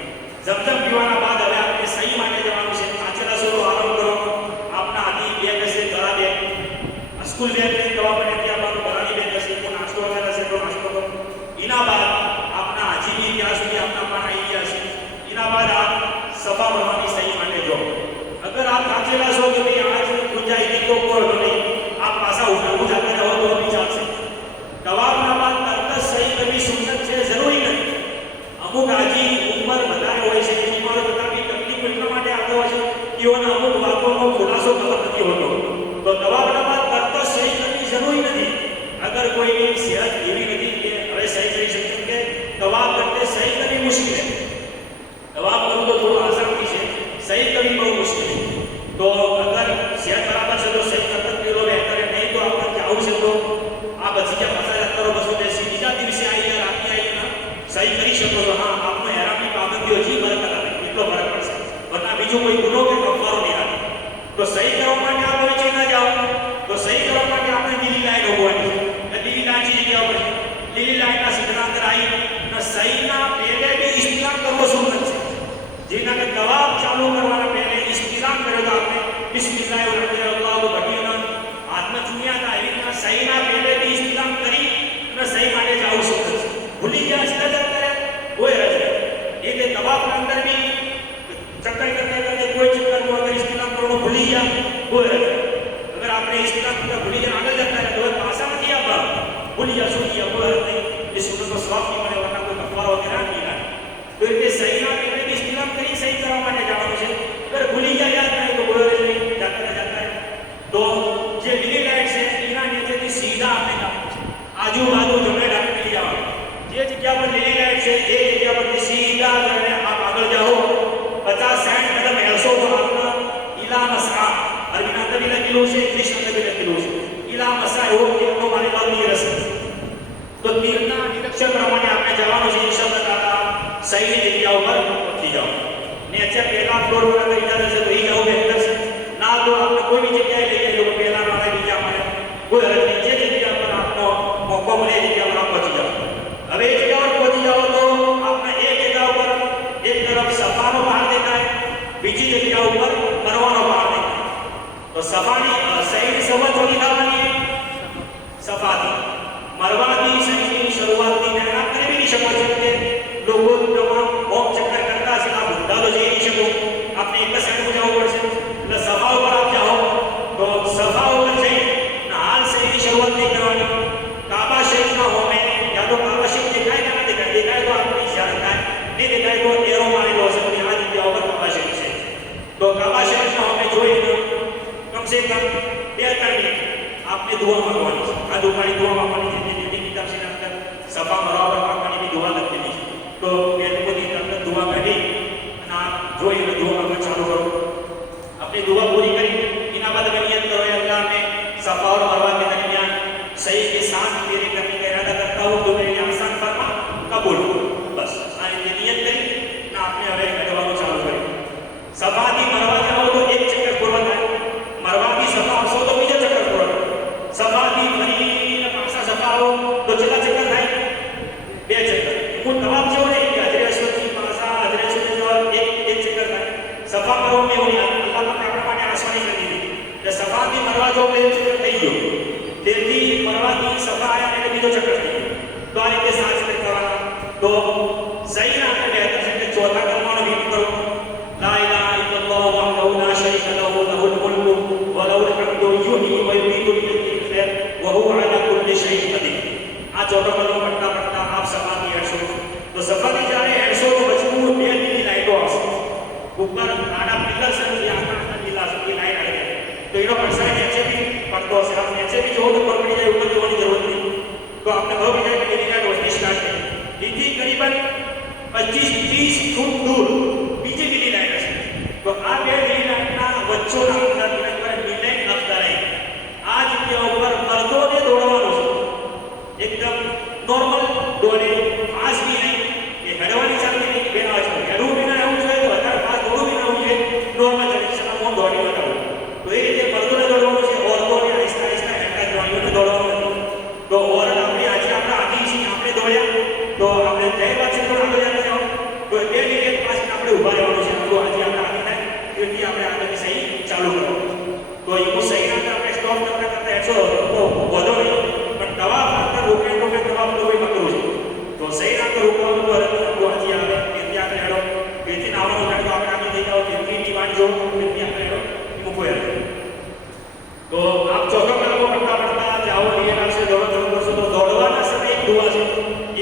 ઝમઝમ પીવાના બાદ હવે આપણે સહી માટે જવાનું છે. પાછળના સોરો આરામ કરો. આપના હાથી બેગ હશે ગળા બેગ સ્કૂલ બેગ દવા પડે ત્યાં બાદ ગળાની બેગ હશે કોઈ નાસ્તો વગેરે હશે તો નાસ્તો કરો. એના બાદ આપના હાજીની ત્યાં સુધી આપના પાન આવી ગયા છે. એના બાદ આ સભા ભરવાની સહી માટે જો અગર आप થાકેલા છો કે ભાઈ આજ ગુંજાઈ ગઈ તો કોઈ નહીં આપ પાછા ઉઠાવું જાતા રહો તો બી ચાલશે. તવાફના બાદ તરત સહી કરવી સુન્નત છે, જરૂરી નથી. અમુક હાજી ઉંમર વધારે હોય છે ઉંમર તથાપી તકલીફ એટલા માટે આવતો હોય છે કે એઓને અમુક વાતોનો ખુલાસો ખબર નથી હોતો. તો તવાફના બાદ તરત સહી કરવી જરૂરી નથી. અગર કોઈની સેહત એવી નથી કે હવે સહી કરી શકશે કે તવાફ કરતે સહી કરવી મુશ્કેલ છે. તવાફ કરવું તો થોડું આસાન છે, સહી કરવી બહુ મુશ્કેલ છે. તો અગર સેહત બરાબર છે તો સહી કરતા तो सही કરવા માટે આપણે લીલી લાઈન હોવાની છે લીલી લાઈન છે જગ્યા ઉપર લીલી લાઈનના સીધા અંદર આવી અને સહીના પહેલે બી ઇસ્તિલામ કરવો સુન્નત છે જેના કે તવાફ ચાલુ કરવાના પહેલે ઇસ્તિલામ કર્યો તો આપણે બિસ્મિલ્લાહ અલ્લાહુ બકીના હાથમાં ચૂમ્યા હતા એના સહીના પહેલે બી ઇસ્તિલામ કરી અને સહી માટે જાવું સુન્નત છે ભૂલી ગયા ઇસ્તિલામ કરે કોઈ રજ નહીં એટલે તવાફના અંદર બી ચક્કર કરતા કોઈ ચક્કર અગર ઇસ્તિલામ કરવાનો ભૂલી ગયા કોઈ રજ अगर आपने इस तरह का भूली जाना आगे जाता है तो पासा मत किया आप भूली जा सुनी या कोई नहीं इस सुनत को स्वाप नहीं बने वरना कोई कफारा वगैरह नहीं है तो इनके सही ना पहले भी इस्तेमाल करी सही तरह माने जाना है अगर भूली जा याद नहीं तो कोई नहीं जाता है तो ये लीली लाइट से इना नीचे की सीधा आपने काम आजू बाजू जमे डाल के लिया ये जगह पर लीली लाइट से एक जगह पर सीधा जाने आप आगे जाओ 50-60 कदम ऐसो तो आपका इला मसआ अरबी में भी लखેલું છે इंग्लिश में भी लखેલું છે इला मसा हो के हमारे बात ये रस तो तीरना निरीक्षण प्रमाणे आपने जवानो છે ઇન્શાઅલ્લાહ તાલા સહી જગ્યા ઉપર પહોંચી જાઓ ને अच्छा पहला फ्लोर पर अगर इधर से वही जाओ बेहतर से ना तो आपने कोई भी जगह ले जाओ पहला मारे बीजा मारे कोई हरज नहीं जे जगह पर आपको मौका मिले जगह पर आप पहुंच जाओ अब एक जगह पर पहुंच जाओ तो आपने एक जगह पर एक तरफ सफानो पहाड़ देखा है बीजी जगह ऊपर मरवानो पहाड़ देखा तो सफानी सही समझ होगी लावानी सफाती मरवाती सही की शुरुआत थी मैं आप भी नहीं समझ सकते लोगों तमाम बहुत चक्कर करता है आप बुढ़ा तो जी नहीं सको आपने एक साइड हो जाओ ऊपर से मतलब सफा ऊपर आप जाओ तो सफा ऊपर जाइए ना हाल सही की शुरुआत नहीं करवानी काबा शरीफ ना हो में या तो काबा शरीफ दिखाए ना दिखाए तो आपको इशारा है नहीं दिखाए तो एरो मारे लो से यहाँ दिख जाओ काबा शरीफ से तो काबा शरीफ ना हो में जो कम से कम 2-3 मिनट आपने दुआ मांगवानी है आ दुआनी दुआ मांगवानी है जितनी किताब से अंदर सफा बराबर मांगवानी भी दुआ लखેલી છે तो मैं लोगों की अंदर दुआ करी ना जो ये दुआ मांगना चालू करो अपनी दुआ पूरी करी इना बाद में नियत करो अल्लाह में सफा और मरवा के दरमियान सही के साथ मेरे करने का इरादा करता हूं तो मेरे लिए आसान फरमा कबूल बस आ ये नियत करी ना आपने હવે કરવાનું ચાલू કરી सफा दी मरवा जाओ तो एक चक्कर पूरा થાય मरवाती सफा हो तो बीजा चक्कर पूरा सफा दी फरी ने पासा सफा हो तो चला चक्कर થાય બે ચક્કર હું તવાફ જેવો નહીં કે હજરેશ્વરથી પાસા હજરેશ્વરથી જો એક ચક્કર થાય સફા કરો મે એવું નહીં અલ્લાહ પાકે આપણા માટે આસાની કરી દીધી એટલે સફાથી મરવા જો બે ચક્કર થઈ ગયો તેથી મરવાથી સફા આયા એટલે બીજો ચક્કર થઈ ગયો તો આ રીતે સાત ચક્કર કરવાના તો સહી ના આપણે બેહતર છે કે ચોથા કલમાનો રીત કરો ला इलाहा इल्लल्लाह वहदहु ला शरीका लहु लहुल मुल्कु व लहुल हम्दु युहयी व युमीतु बियदिही खैर व हुवा अला कुल्ली शैइन कदीर आ चौथा कलमा पढ़ता पढ़ता आप सफा की 100 तो सफा की जाने 100 तो मजबूर બે લીલી લાઈટો આવશે ઉપર આડા પિલર છે જે આખા લીલા છે એ લાઈટ આવી તો એનો પડછાઈ નીચે भी પડતો હશે આપ નીચે भी જો તો પર પડી જાય ઉપર જોવાની જરૂર નથી તો આપણે ખબર પડી જાય કે લીલી લાઈટ ઓછી સ્ટાર્ટ થઈ લીધી કરીબન 25-30 ફૂટ દૂર બીજી લીલી લાઈટ હશે तो आ બે લીલી લાઈટના વચ્ચોના અંતર પર મિલાઈ નફતા રહી આ જગ્યા ઉપર મર્દોને દોડવાનો છે એકદમ નોર્મલ દોડે ફાસ્ટ भी नहीं ये હડવાની ચાલતી નહીં બેના છે હડવું भी ના આવું જોઈએ તો વધારે ફાસ્ટ દોડવું भी ના આવું જોઈએ નોર્મલ ચલિતમાં કોણ દોડી બતાવું તો એ રીતે મર્દોને દોડવાનું છે ઓરતોને આહિસ્તા આહિસ્તા હેઠા જવાનીઓને દોડવાનું નથી તો ઓરત આપણે આજે આપણા આદિ છે આપણે દોડ્યા તો આપણે જય પાછળ થોડા આગળ જતા જાઓ તો બે મિનિટ પાછળ આપણે ઊભા રહેવાનું છે તો આજે આપણે આગળ થાય તેથી આપણે આગળની સહી ચાલુ કરવાનું તો એનું સહી ના આપણે સ્ટોપ કરતા કરતા 100 તો વધો નહીં પણ તવાફ અંદર રોકે તવાફ તો કોઈ પકડવું છે તો સહી ના રોકવાનું તો હરકત તો આજે આવે તેથી આપણે હેડો તેથી નાવાનું થાય તો આપણે આગળ જઈ જાઓ તેથી દીવાન જો તેથી આપણે હેડો મૂકો યાર તો આપ ચોથો કલમો પડતા પડતા જાઓ લીએ લાગશે દોડો કરશો તો દોડવાના સમયે એક દુઆ છે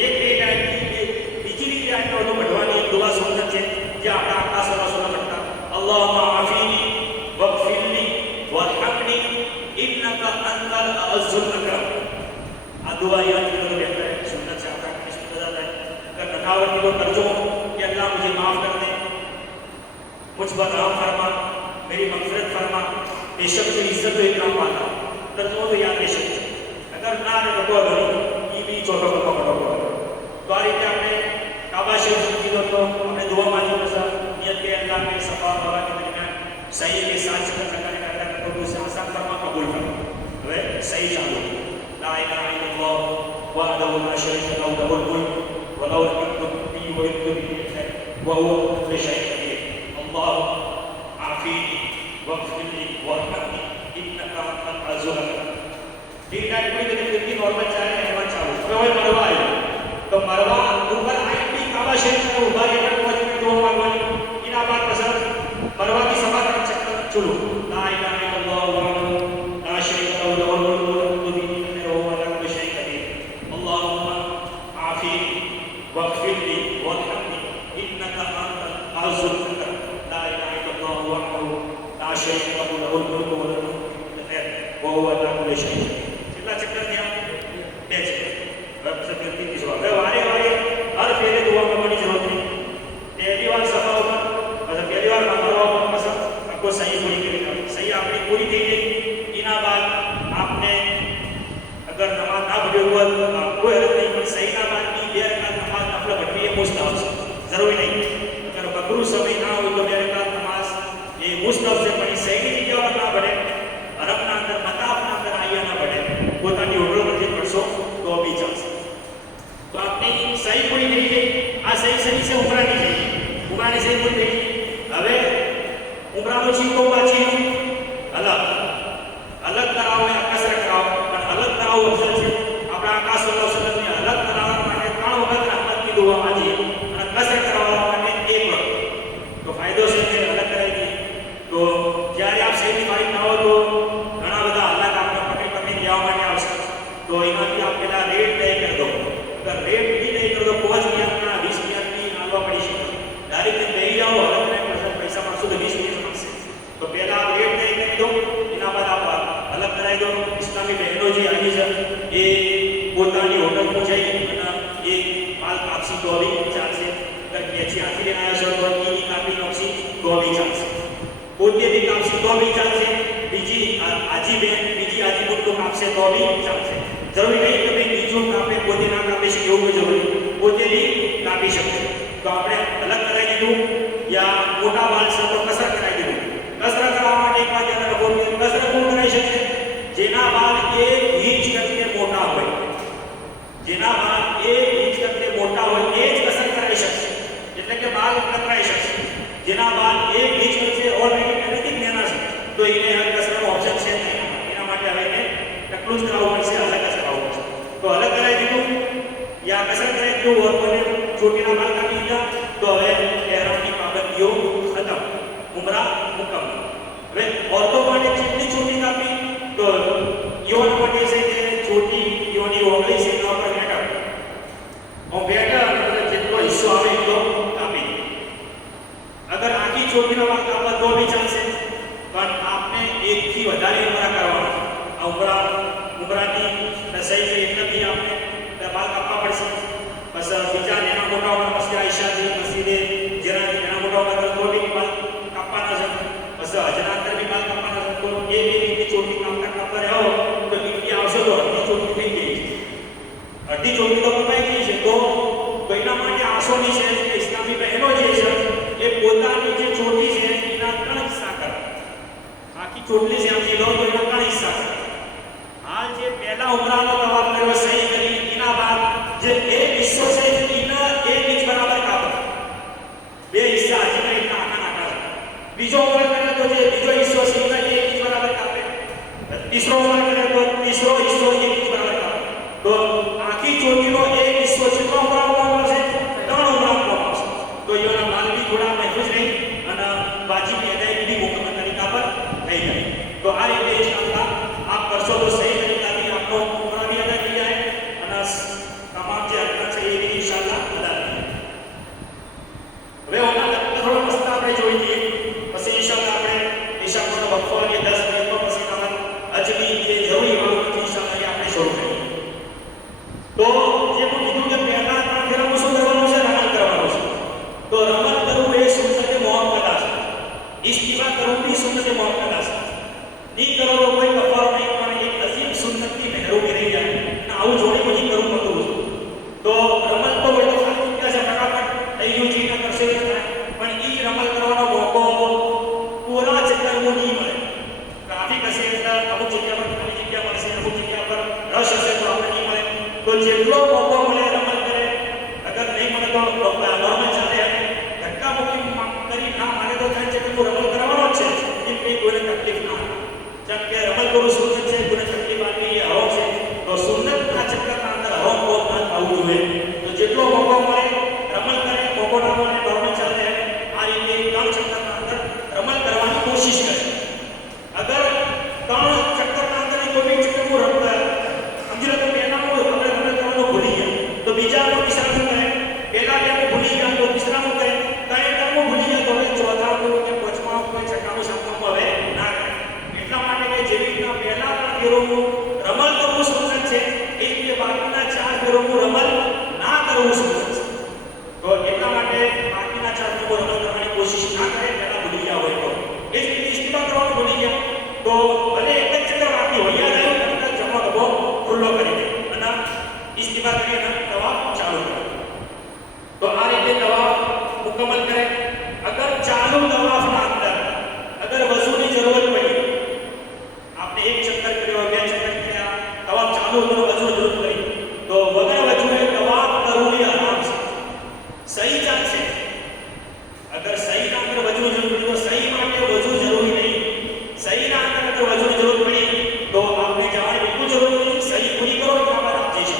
એક લીલી લાઈટથી બીજી લીલી લાઈટનો તો बढ़વાની એક દુઆ સુન્નત છે જે આપણા આખા સવાસોના પડતા અલ્લાહુમ્મા આફીની વગફિરની વરહમની ઇન્નકા અંતલ અઝ્ઝુલ અકરમ આ દુઆ યાદ કરો તો બેહતર है सुन्नत से आपका किस्म बदल है अगर नखावती को तर्जुमा कि अल्लाह मुझे माफ कर दे मुझ पर रहम फरमा मेरी मगफिरत फरमा बेशक से इज्जत तो इकराम पाता तर्जुमा तो याद बेशक अगर ना ने तो अगर ये भी चौथा कलमा पढ़ो तो आ रीते आपने काबा शरीफ कीधो तो हमने दुआ मांगी बसा नियत के अल्लाह में सफा मरवा के दरमियान सही के साथ चक्कर लगाने का अल्लाह को उसे आसान फरमा कबूल फरमा હવે હવે સહી ચાલુ લા ઇલાહા ઇલ્લલ્લાહ વહદહુ લા શરીકા લહુ લહુલ મુલ્ક વ લહુલ હમ્દુ યુહયી વ યુમીતુ વ હુવા અલા કુલ્લિ શૈઇન કદીર અલ્લાહ આફીની વગફિરલી વરહમની ઇન્નકા અંતલ અઝીઝુલ હકીમ ઠીક है कोई दिन की नॉर्मल चाहे एवं चालू तो वही मरवा है तो मरवा ऊपर आईटी काबा शरीफ में उभा रहकर पहुंच में दो भगवान इन आबाद पसंद मरवा की सभा कर चक्कर चलो ला इलाहा इल्लल्लाह वहदहु ला शरीका लहु लहुल मुल्क व लहुल हम्दु व हुवा अला कुल्लि शैइन कदीर अल्लाहुम्मा आफिनी वगफिरली वरहमनी इन्नका अंतल अज़ीज़ुल हकीम ला इलाहा इल्लल्लाह वहदहु ला शरीका लहु लहुल मुल्क व लहुल हम्दु व हुवा अला कुल्लि शैइन कितना चक्कर दिया બે ચક્કર રબ સે ફિરતી की सुबह હવે વારે વારે હર ફેરે દુઆ કરવાની જરૂર નહીં પહેલી વાર સફા ઉપર मतलब પહેલી વાર મરવા ઉપર પસંદ आपको सही पूरी करेगा सही आपने पूरी की गई इना बाद आपने अगर नमाज ना पढ़ी हुआ तो कोई हरकत नहीं पर सही ना बाद की देर का नमाज नफल पढ़नी है मुस्तहब से जरूरी नहीं अगर मकरूह समय ना हो तो देर का नमाज ये मुस्तहब से पढ़ी सही नहीं किया ना पढ़े अरबना अंदर मताफना अंदर आया ना पढ़े પોતાની હોટલ પરથી પડશો તો બી ચાલશે તો આપણે સહી પૂરી કરી ગઈ આ સહી સહી છે ઉમરાની જઈ ઉમરાની સહી પૂરી થઈ હવે ઉમરાનો ચીકો પાછી અલગ અલગ કરાવો ને અકસર કરાવો પણ અલગ કરાવો અફસર છે આપણા આકાશ સલ્લલ્લાહુ અલૈહિ વસલ્લમ અલગ કરાવવા માટે 3 વખત રહમતની દુઆ માંગી અને અકસર કરાવવા માટે 1 વખત તો ફાયદો છે કે અલગ કરાવી દઈએ તો જ્યારે આપ સહીની ફાઇલ આવો તો ઘણા બધા અલગ આપણે जाओ माने आवश्यक तो इनकी आप पहला रेट तय कर दो अगर रेट भी तय कर दो 5 रुपया ना 20 रुपया की आलवा पड़ी है डायरेक्ट ले जाओ अलग में पैसा पासो तो 20 रुपया से तो पहला आप रेट तय कर दो इना बाद आप अलग कराई दो इस्लामी बहनों जी आई છે એ પોતાની હોટલ પર જઈ અને એ માલ કાપસી તો બી ચાલશે અગર કેચી હાથી લઈને આવ્યા છો તો ઈની કાપી નોક્ષી તો બી ચાલશે પોતે બી કાપસી તો બી ચાલશે બીજી આજી બેન બીજી આજી બોટલો કાપશે તો બી ચાલશે જરૂરી નહીં કે ભાઈ બીજો કાપે પોતે ના કાપે છે એવું કોઈ જરૂરી પોતે બી કાપી શકે તો આપણે અલગ કરાવી દીધું યા મોટા વાળ છે તો કસર કરાવી દીધું કસર કરવા માટે એક વાત યાદ રાખો કે કસર કોણ કરાવી શકે જેના વાળ 1 ઇંચ કરતે મોટા હોય જેના વાળ 1 ઇંચ કરતે મોટા હોય એ જ કસર કરાવી શકશે એટલે કે વાળ કતરાઈ શકશે જેના વાળ 1 ઇંચ કરતે ઓલરેડી પહેલેથી જ્ઞાના છે તો એને કસરનો ઓપ્શન છે નહીં એના માટે હવે એને ટકલું જ કરાવવું પડશે અલગ જ કરાવવું પડશે તો અલગ કરાવી દીધું યા કસર કરાવી દીધું और કોને ચોટીના વાળ કાપી દીધા તો હવે એહરામની પાબંદીઓ ખતમ ઉમરા મુકમ્મલ હવે औरतों માટે જેટલી ચોટી કાપી તો યોન માટે છે કે ચોટી યોની ઓગળી છે એના પર બેઠા और બેઠા એટલે જેટલો હિસ્સો આવે એટલો કાપી અગર આખી ચોટીના વાળ કાપવા તો બી ચાલશે પણ આપને એકથી વધારે ઉમરા કરવાના આ ઉમરાની સહી છે એટલે બી આપને વાળ કાપવા પડશે બસ બીજા નાના મોટા ઉમરા મસ્જિદ આયશાજી મસ્જિદે જેના નાના મોટા ઉમરા તો બી વાળ કાપવાના છે બસ હજના અંતર બી વાળ કાપવાના છે તો એ બે રીતે ચોટી કાપતા રહો તો ઇન્ડિયા આવશે તો અડધી ચોટી થઈ ગઈ અડધી ચોટી તો કપાઈ ગઈ છે તો કોઈના માટે આશોની છે કે ઇસ્લામી બહેનો જે છે એ પોતાની જે ચોટી છે એના 3 હિસ્સા કરે આખી ચોટલી છે આમ લો તો એના 3 હિસ્સા કરે હાલ જે પહેલા ઉમરાનો તવાફ કર્યો સહી કરી એના બાદ જે એક હિસ્સો છે એના 1 ઇંચ બરાબર કાપો બે હિસ્સા હજી એટલા આખા બીજો ઉમરા કરે તો જે બીજો હિસ્સો છે એના 1 ઇંચ બરાબર કાપે तीसरो उमरा करे तो तीसरो हिस्सो 1 इंच बराबर कापे तो आखी ચોટીનો 1 हिस्सो જેટલો ઉમરા આવશે 3 ઉમરા આવશે તો યોના માલ બી થોડા મહેફૂઝ રહી અને વાજીબી અદાયગી બી મુકમ્મલ તરીકા પર થઈ જાય તો આ રીતે ઇન્શાઅલ્લાહ આપ કરશો તો સહી તરીકાથી આપનો ઉમરા બી અદા થઈ જાય અને તમામ જે હરકત છે એ બી ઇન્શાઅલ્લાહ અદા થઈ જાય હવે ઓના થોડો મસ્ત આપણે જોઈ લઈએ પછી ઇન્શાઅલ્લાહ આપણે ઈશાનો વક્ફો અને 10 મિનિટ પછી તમારે અજમી જે જરૂરી બાબતો ઇન્શાઅલ્લાહ આપણે શરૂ કરીએ તો જે હું કીધું કે પહેલા 3 ફેરામાં શું કરવાનું છે રમલ કરવાનું છે તો રમલ કરવું એ સુન્નતે મુઅક્કદા છે ઇસ્તિફા કરવું બી સુન્નતે મુઅક્કદા છે નહીં કરો તો કોઈ કફારો નહીં પણ એક અઝીમ સુન્નતની મહેરૂમી રહી જાય અને આવું જોડે પછી કરવું પડતું તો રમલ તો હોય તો ખાલી છે ફટાફટ થઈ ગયું છે ને કરશે પણ એ રમલ કરવાનો મોકો પૂરા ચક્કરમાં નહીં મળે ટ્રાફિક હશે એટલે અમુક જગ્યા પર ખાલી જગ્યા મળશે કરું છું કે